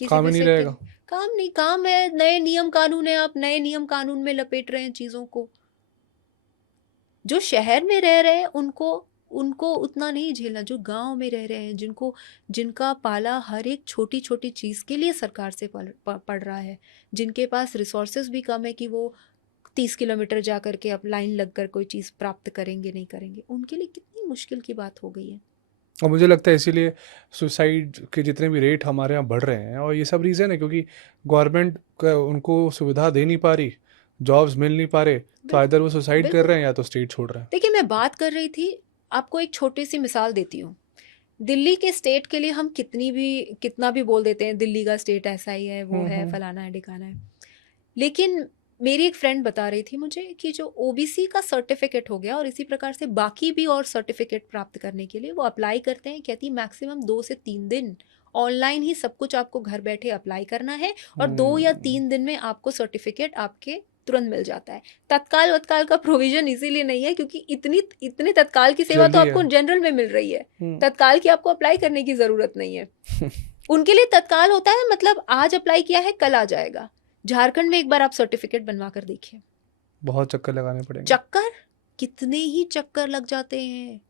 किसी काम भी ही नहीं सेक्टर रहेगा। काम नहीं, काम है नए नियम कानून है, आप नए नियम कानून में लपेट रहे हैं चीज़ों को। जो शहर में रह रहे हैं उनको उनको उतना नहीं झेलना, जो गांव में रह रहे हैं जिनका पाला हर एक छोटी छोटी चीज़ के लिए सरकार से पड़ रहा है, जिनके पास रिसोर्सेज भी कम है कि वो 30 किलोमीटर जा करके अब लाइन लग कर कोई चीज़ प्राप्त करेंगे नहीं करेंगे, उनके लिए कितनी मुश्किल की बात हो गई है। और मुझे लगता है इसीलिए सुसाइड के जितने भी रेट हमारे यहाँ बढ़ रहे हैं और ये सब रीज़न है क्योंकि गवर्नमेंट उनको सुविधा दे नहीं पा रही, जॉब्स मिल नहीं पा रहे, तो इधर वो सुसाइड कर बिल्कुल। रहे हैं या तो स्टेट छोड़ रहे हैं। देखिए मैं बात कर रही थी, आपको एक छोटी सी मिसाल देती हूँ। दिल्ली के स्टेट के लिए हम कितना भी बोल देते हैं दिल्ली का स्टेट ऐसा ही है, वो है, फलाना है ढिकाना है। लेकिन मेरी एक फ्रेंड बता रही थी मुझे कि जो ओबीसी का सर्टिफिकेट हो गया और इसी प्रकार से बाकी भी और सर्टिफिकेट प्राप्त करने के लिए वो अप्लाई करते हैं, कहती मैक्सिमम 2 से 3 दिन ऑनलाइन ही सब कुछ आपको घर बैठे अप्लाई करना है और 2 या 3 दिन में आपको सर्टिफिकेट आपके तुरंत मिल जाता है। तत्काल का प्रोविजन इसीलिए नहीं है क्योंकि इतने तत्काल की सेवा तो जल्दी आपको है। जनरल में मिल रही है, तत्काल की आपको अप्लाई करने की जरूरत नहीं है। उनके लिए तत्काल होता है मतलब आज अप्लाई किया है कल आ जाएगा। झारखंड में एक बार आप सर्टिफिकेट बनवा कर देखिए, बहुत चक्कर लगाने पड़ेंगे। चक्कर कितने ही चक्कर लग जाते हैं,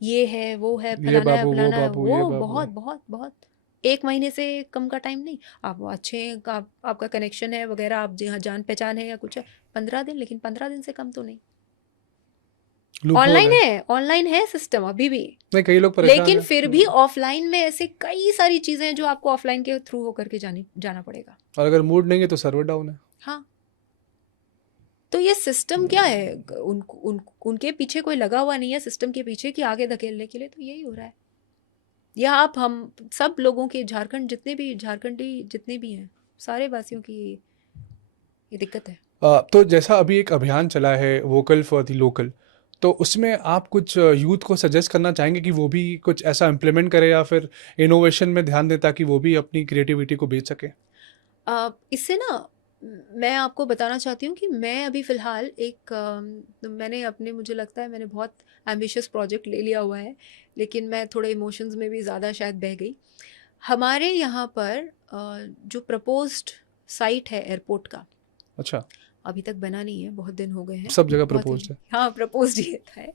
ये है वो है ये फलाना है बाबू वो फलाना है, बाबू ये वो बाबू। बहुत बहुत बहुत 1 महीने से कम का टाइम नहीं। आप अच्छे हैं, आपका कनेक्शन है वगैरह, आप जहाँ जान पहचान है या कुछ है, 15 दिन, लेकिन 15 दिन से कम तो नहीं। लूपहोल ऑनलाइन है सिस्टम अभी भी, नहीं, कई लोग परेशान लेकिन हैं। फिर भी ऑफलाइन में ऐसे कई सारी चीजें हैं जो आपको ऑफलाइन के थ्रू होकर के जाना पड़ेगा। और अगर मूड नहीं है तो सर्वर डाउन है। हाँ, तो ये सिस्टम क्या है, उनके पीछे कोई लगा हुआ नहीं है सिस्टम के पीछे कि आगे धकेलने के लिए, तो यही हो रहा है। या आप हम सब लोगों के झारखंडी जितने भी हैं सारे वासियों की ये दिक्कत है। तो जैसा अभी एक अभियान चला है वोकल फॉर द लोकल, तो उसमें आप कुछ यूथ को सजेस्ट करना चाहेंगे कि वो भी कुछ ऐसा इम्प्लीमेंट करे या फिर इनोवेशन में ध्यान दे ताकि वो भी अपनी क्रिएटिविटी को बेच सके? इससे ना मैं आपको बताना चाहती हूँ कि मैं अभी फ़िलहाल मैंने अपने, मुझे लगता है मैंने बहुत एम्बिशियस प्रोजेक्ट ले लिया हुआ है, लेकिन मैं थोड़े इमोशंस में भी ज़्यादा शायद बह गई। हमारे यहाँ पर जो प्रपोज्ड साइट है एयरपोर्ट का, अच्छा, अभी तक बना नहीं है, बहुत दिन हो गए हैं। सब जगह बहुत प्रपोज्ड है। हाँ, प्रपोज्ड ही है,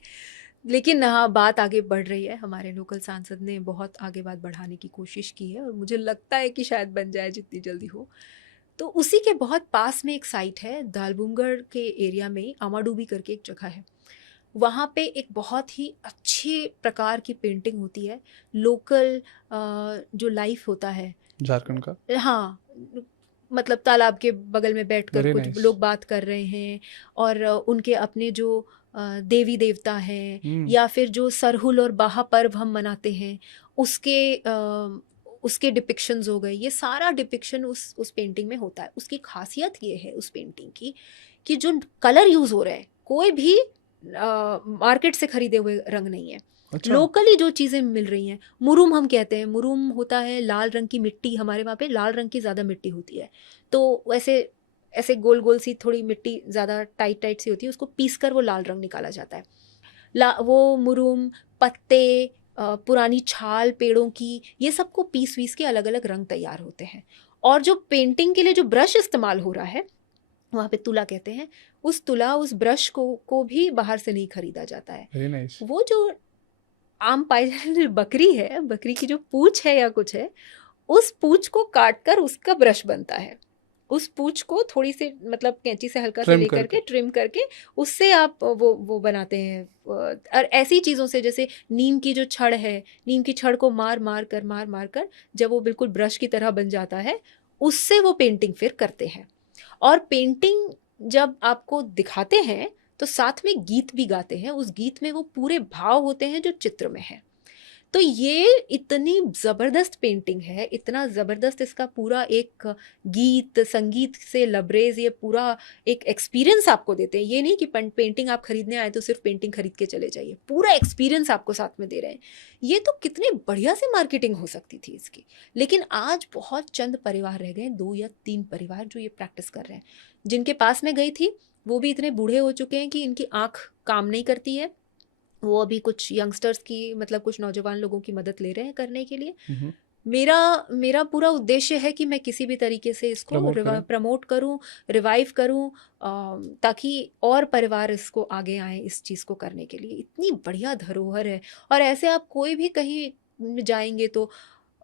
लेकिन हाँ बात आगे बढ़ रही है। हमारे लोकल सांसद ने बहुत आगे बात बढ़ाने की कोशिश की है और मुझे लगता है कि शायद बन जाए जितनी जल्दी हो। तो उसी के बहुत पास में एक साइट है, दालबुंगड़ के एरिया में अमाडूबी करके एक जगह है। वहाँ पे एक बहुत ही अच्छे प्रकार की पेंटिंग होती है, लोकल जो लाइफ होता है झारखंड का। हाँ, मतलब तालाब के बगल में बैठकर Very कुछ nice. लोग बात कर रहे हैं और उनके अपने जो देवी देवता हैं या फिर जो सरहुल और बाहा पर्व हम मनाते हैं उसके डिपिक्शंस हो गए। ये सारा डिपिक्शन उस पेंटिंग में होता है। उसकी खासियत ये है उस पेंटिंग की कि जो कलर यूज़ हो रहे हैं कोई भी मार्केट से खरीदे हुए रंग नहीं है। अच्छा। लोकली जो चीज़ें मिल रही हैं, मुरुम हम कहते हैं, मुरुम होता है लाल रंग की मिट्टी, हमारे वहाँ पे लाल रंग की ज़्यादा मिट्टी होती है, तो वैसे ऐसे गोल गोल सी थोड़ी मिट्टी ज़्यादा टाइट सी होती है, उसको पीस कर वो लाल रंग निकाला जाता है। वो मुरुम, पत्ते, पुरानी छाल पेड़ों की, ये सबको पीस के अलग अलग रंग तैयार होते हैं। और जो पेंटिंग के लिए जो ब्रश इस्तेमाल हो रहा है वहाँ पे तुला कहते हैं, उस ब्रश को भी बाहर से नहीं खरीदा जाता है। Very nice. वो जो आम पाई जाने वाली बकरी है, बकरी की जो पूंछ है या कुछ है, उस पूंछ को काट कर उसका ब्रश बनता है। उस पूंछ को थोड़ी सी मतलब कैंची से हल्का से लेकर के ट्रिम करके उससे आप वो बनाते हैं। और ऐसी चीज़ों से जैसे नीम की जो छड़ है, नीम की छड़ को मार मार कर जब वो बिल्कुल ब्रश की तरह बन जाता है, उससे वो पेंटिंग फिर करते हैं। और पेंटिंग जब आपको दिखाते हैं तो साथ में गीत भी गाते हैं, उस गीत में वो पूरे भाव होते हैं जो चित्र में है। तो ये इतनी ज़बरदस्त पेंटिंग है, इतना ज़बरदस्त इसका पूरा एक गीत संगीत से लबरेज ये पूरा एक एक्सपीरियंस आपको देते हैं। ये नहीं कि पेंटिंग आप खरीदने आए तो सिर्फ पेंटिंग खरीद के चले जाइए, पूरा एक्सपीरियंस आपको साथ में दे रहे हैं। ये तो कितने बढ़िया से मार्केटिंग हो सकती थी इसकी, लेकिन आज बहुत चंद परिवार रह गए, 2 या 3 परिवार जो ये प्रैक्टिस कर रहे हैं। जिनके पास मैं गई थी वो भी इतने बूढ़े हो चुके हैं कि इनकी आँख काम नहीं करती है। वो अभी कुछ यंगस्टर्स की मतलब कुछ नौजवान लोगों की मदद ले रहे हैं करने के लिए। मेरा पूरा उद्देश्य है कि मैं किसी भी तरीके से इसको प्रमोट करूं, रिवाइव करूं, ताकि और परिवार इसको आगे आए इस चीज़ को करने के लिए। इतनी बढ़िया धरोहर है। और ऐसे आप कोई भी कहीं जाएंगे तो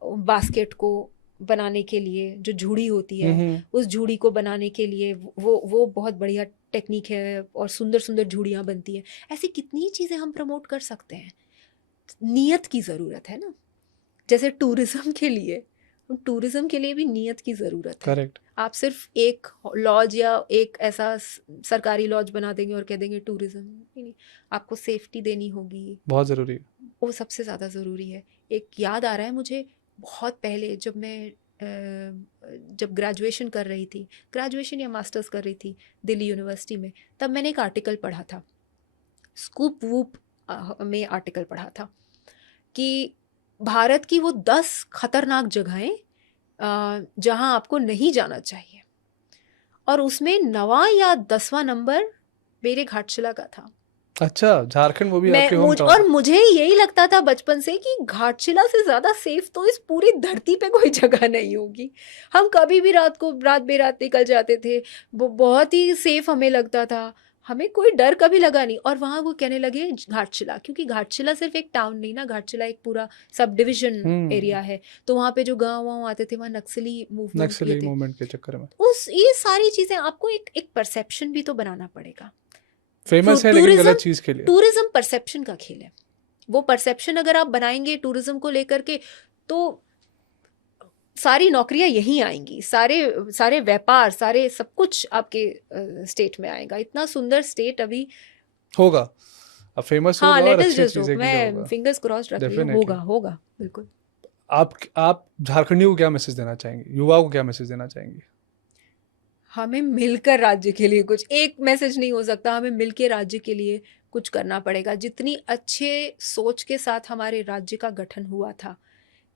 बास्केट को बनाने के लिए जो झूड़ी होती है, उस झूड़ी को बनाने के लिए वो बहुत बढ़िया टेक्निक है और सुंदर सुंदर झूड़ियाँ बनती हैं। ऐसी कितनी चीज़ें हम प्रमोट कर सकते हैं। नियत की ज़रूरत है ना, जैसे टूरिज्म के लिए भी नियत की ज़रूरत है। करेक्ट। आप सिर्फ एक लॉज या एक ऐसा सरकारी लॉज बना देंगे और कह देंगे टूरिज्म, नहीं, आपको सेफ्टी देनी होगी, बहुत ज़रूरी है, वो सबसे ज़्यादा ज़रूरी है। एक याद आ रहा है मुझे, बहुत पहले जब ग्रेजुएशन कर रही थी, ग्रेजुएशन या मास्टर्स कर रही थी दिल्ली यूनिवर्सिटी में, तब मैंने एक आर्टिकल पढ़ा था, स्कूप वूप में आर्टिकल पढ़ा था कि भारत की वो 10 खतरनाक जगहें जहां आपको नहीं जाना चाहिए, और उसमें 9वां या 10वां नंबर मेरे घाटशिला का था। अच्छा, झारखंड वो भी आपके होम टाउन। और मुझे यही लगता था बचपन से कि घाटशिला से ज़्यादा सेफ तो इस पूरी धरती पे कोई जगह नहीं होगी। हम कभी भी रात बेरात निकल जाते थे, वो बहुत ही सेफ हमें लगता था, हमें कोई डर कभी लगा नहीं। और वहाँ वो कहने लगे घाटशिला, क्योंकि घाटशिला सिर्फ एक टाउन नहीं ना, घाटशिला एक पूरा सब डिविजन एरिया है। तो वहाँ पे जो गाँव आते थे वहाँ नक्सली मूवमेंट के चक्कर में ये सारी चीज़ें आपको एक परसेप्शन भी तो बनाना पड़ेगा। फेमस है लेकिन गलत चीज के लिए। टूरिज्म परसेप्शन का खेल है। वो परसेप्शन अगर आप बनाएंगे टूरिज्म को लेकर के, तो सारी नौकरियां यहीं आएंगी, सारे व्यापार, सारे सब कुछ आपके स्टेट में आएगा। इतना सुंदर स्टेट अभी होगा, अब फेमस होगा। लेट अस जस्ट होप, मैं फिंगर्स क्रॉस्ड रख रही हूं, होगा बिल्कुल। आप झारखंडियों को क्या मैसेज देना चाहेंगे, युवाओं को क्या मैसेज देना चाहेंगे? हमें मिलकर राज्य के लिए कुछ, एक मैसेज नहीं हो सकता, हमें मिलकर राज्य के लिए कुछ करना पड़ेगा। जितनी अच्छे सोच के साथ हमारे राज्य का गठन हुआ था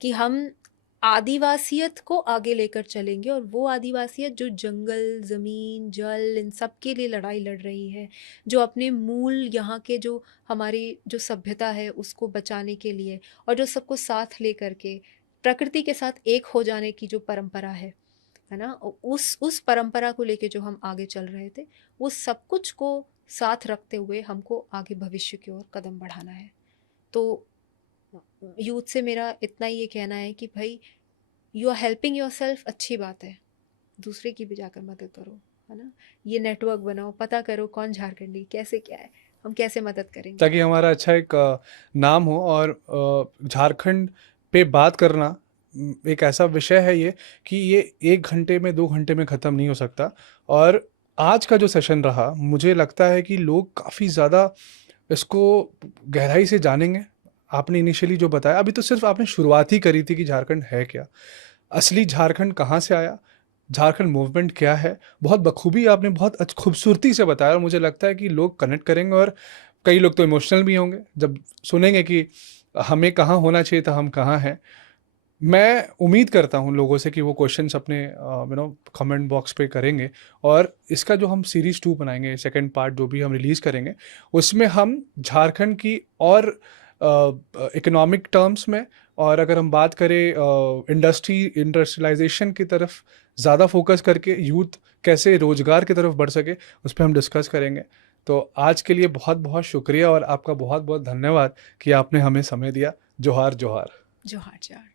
कि हम आदिवासियत को आगे लेकर चलेंगे, और वो आदिवासियत जो जंगल, ज़मीन, जल, इन सब के लिए लड़ाई लड़ रही है, जो अपने मूल यहाँ के जो हमारी जो सभ्यता है उसको बचाने के लिए, और जो सबको साथ लेकर के प्रकृति के साथ एक हो जाने की जो परंपरा है ना, उस परंपरा को लेके जो हम आगे चल रहे थे, वो सब कुछ को साथ रखते हुए हमको आगे भविष्य की ओर कदम बढ़ाना है। तो यूथ से मेरा इतना ही ये कहना है कि भाई, यू आर हेल्पिंग योरसेल्फ, अच्छी बात है, दूसरे की भी जाकर मदद करो, है ना। ये नेटवर्क बनाओ, पता करो कौन झारखंडी, कैसे क्या है, हम कैसे मदद करेंगे, ताकि हमारा अच्छा एक नाम हो। और झारखंड पे बात करना एक ऐसा विषय है ये कि ये 1 घंटे में 2 घंटे में ख़त्म नहीं हो सकता। और आज का जो सेशन रहा, मुझे लगता है कि लोग काफ़ी ज़्यादा इसको गहराई से जानेंगे। आपने इनिशियली जो बताया, अभी तो सिर्फ आपने शुरुआत ही करी थी कि झारखंड है क्या, असली झारखंड कहाँ से आया, झारखंड मूवमेंट क्या है, बहुत बखूबी आपने बहुत खूबसूरती से बताया। और मुझे लगता है कि लोग कनेक्ट करेंगे, और कई लोग तो इमोशनल भी होंगे जब सुनेंगे कि हमें कहाँ होना चाहिए था, हम कहाँ हैं। मैं उम्मीद करता हूँ लोगों से कि वो क्वेश्चंस अपने कमेंट बॉक्स पे करेंगे, और इसका जो हम सीरीज़ 2 बनाएंगे, सेकंड पार्ट जो भी हम रिलीज़ करेंगे, उसमें हम झारखंड की और इकोनॉमिक टर्म्स में, और अगर हम बात करें इंडस्ट्रियलाइजेशन की तरफ ज़्यादा फोकस करके यूथ कैसे रोज़गार की तरफ बढ़ सके, उस पर हम डिस्कस करेंगे। तो आज के लिए बहुत बहुत शुक्रिया, और आपका बहुत बहुत धन्यवाद कि आपने हमें समय दिया। जोहार जोहार। जोहार जोहार।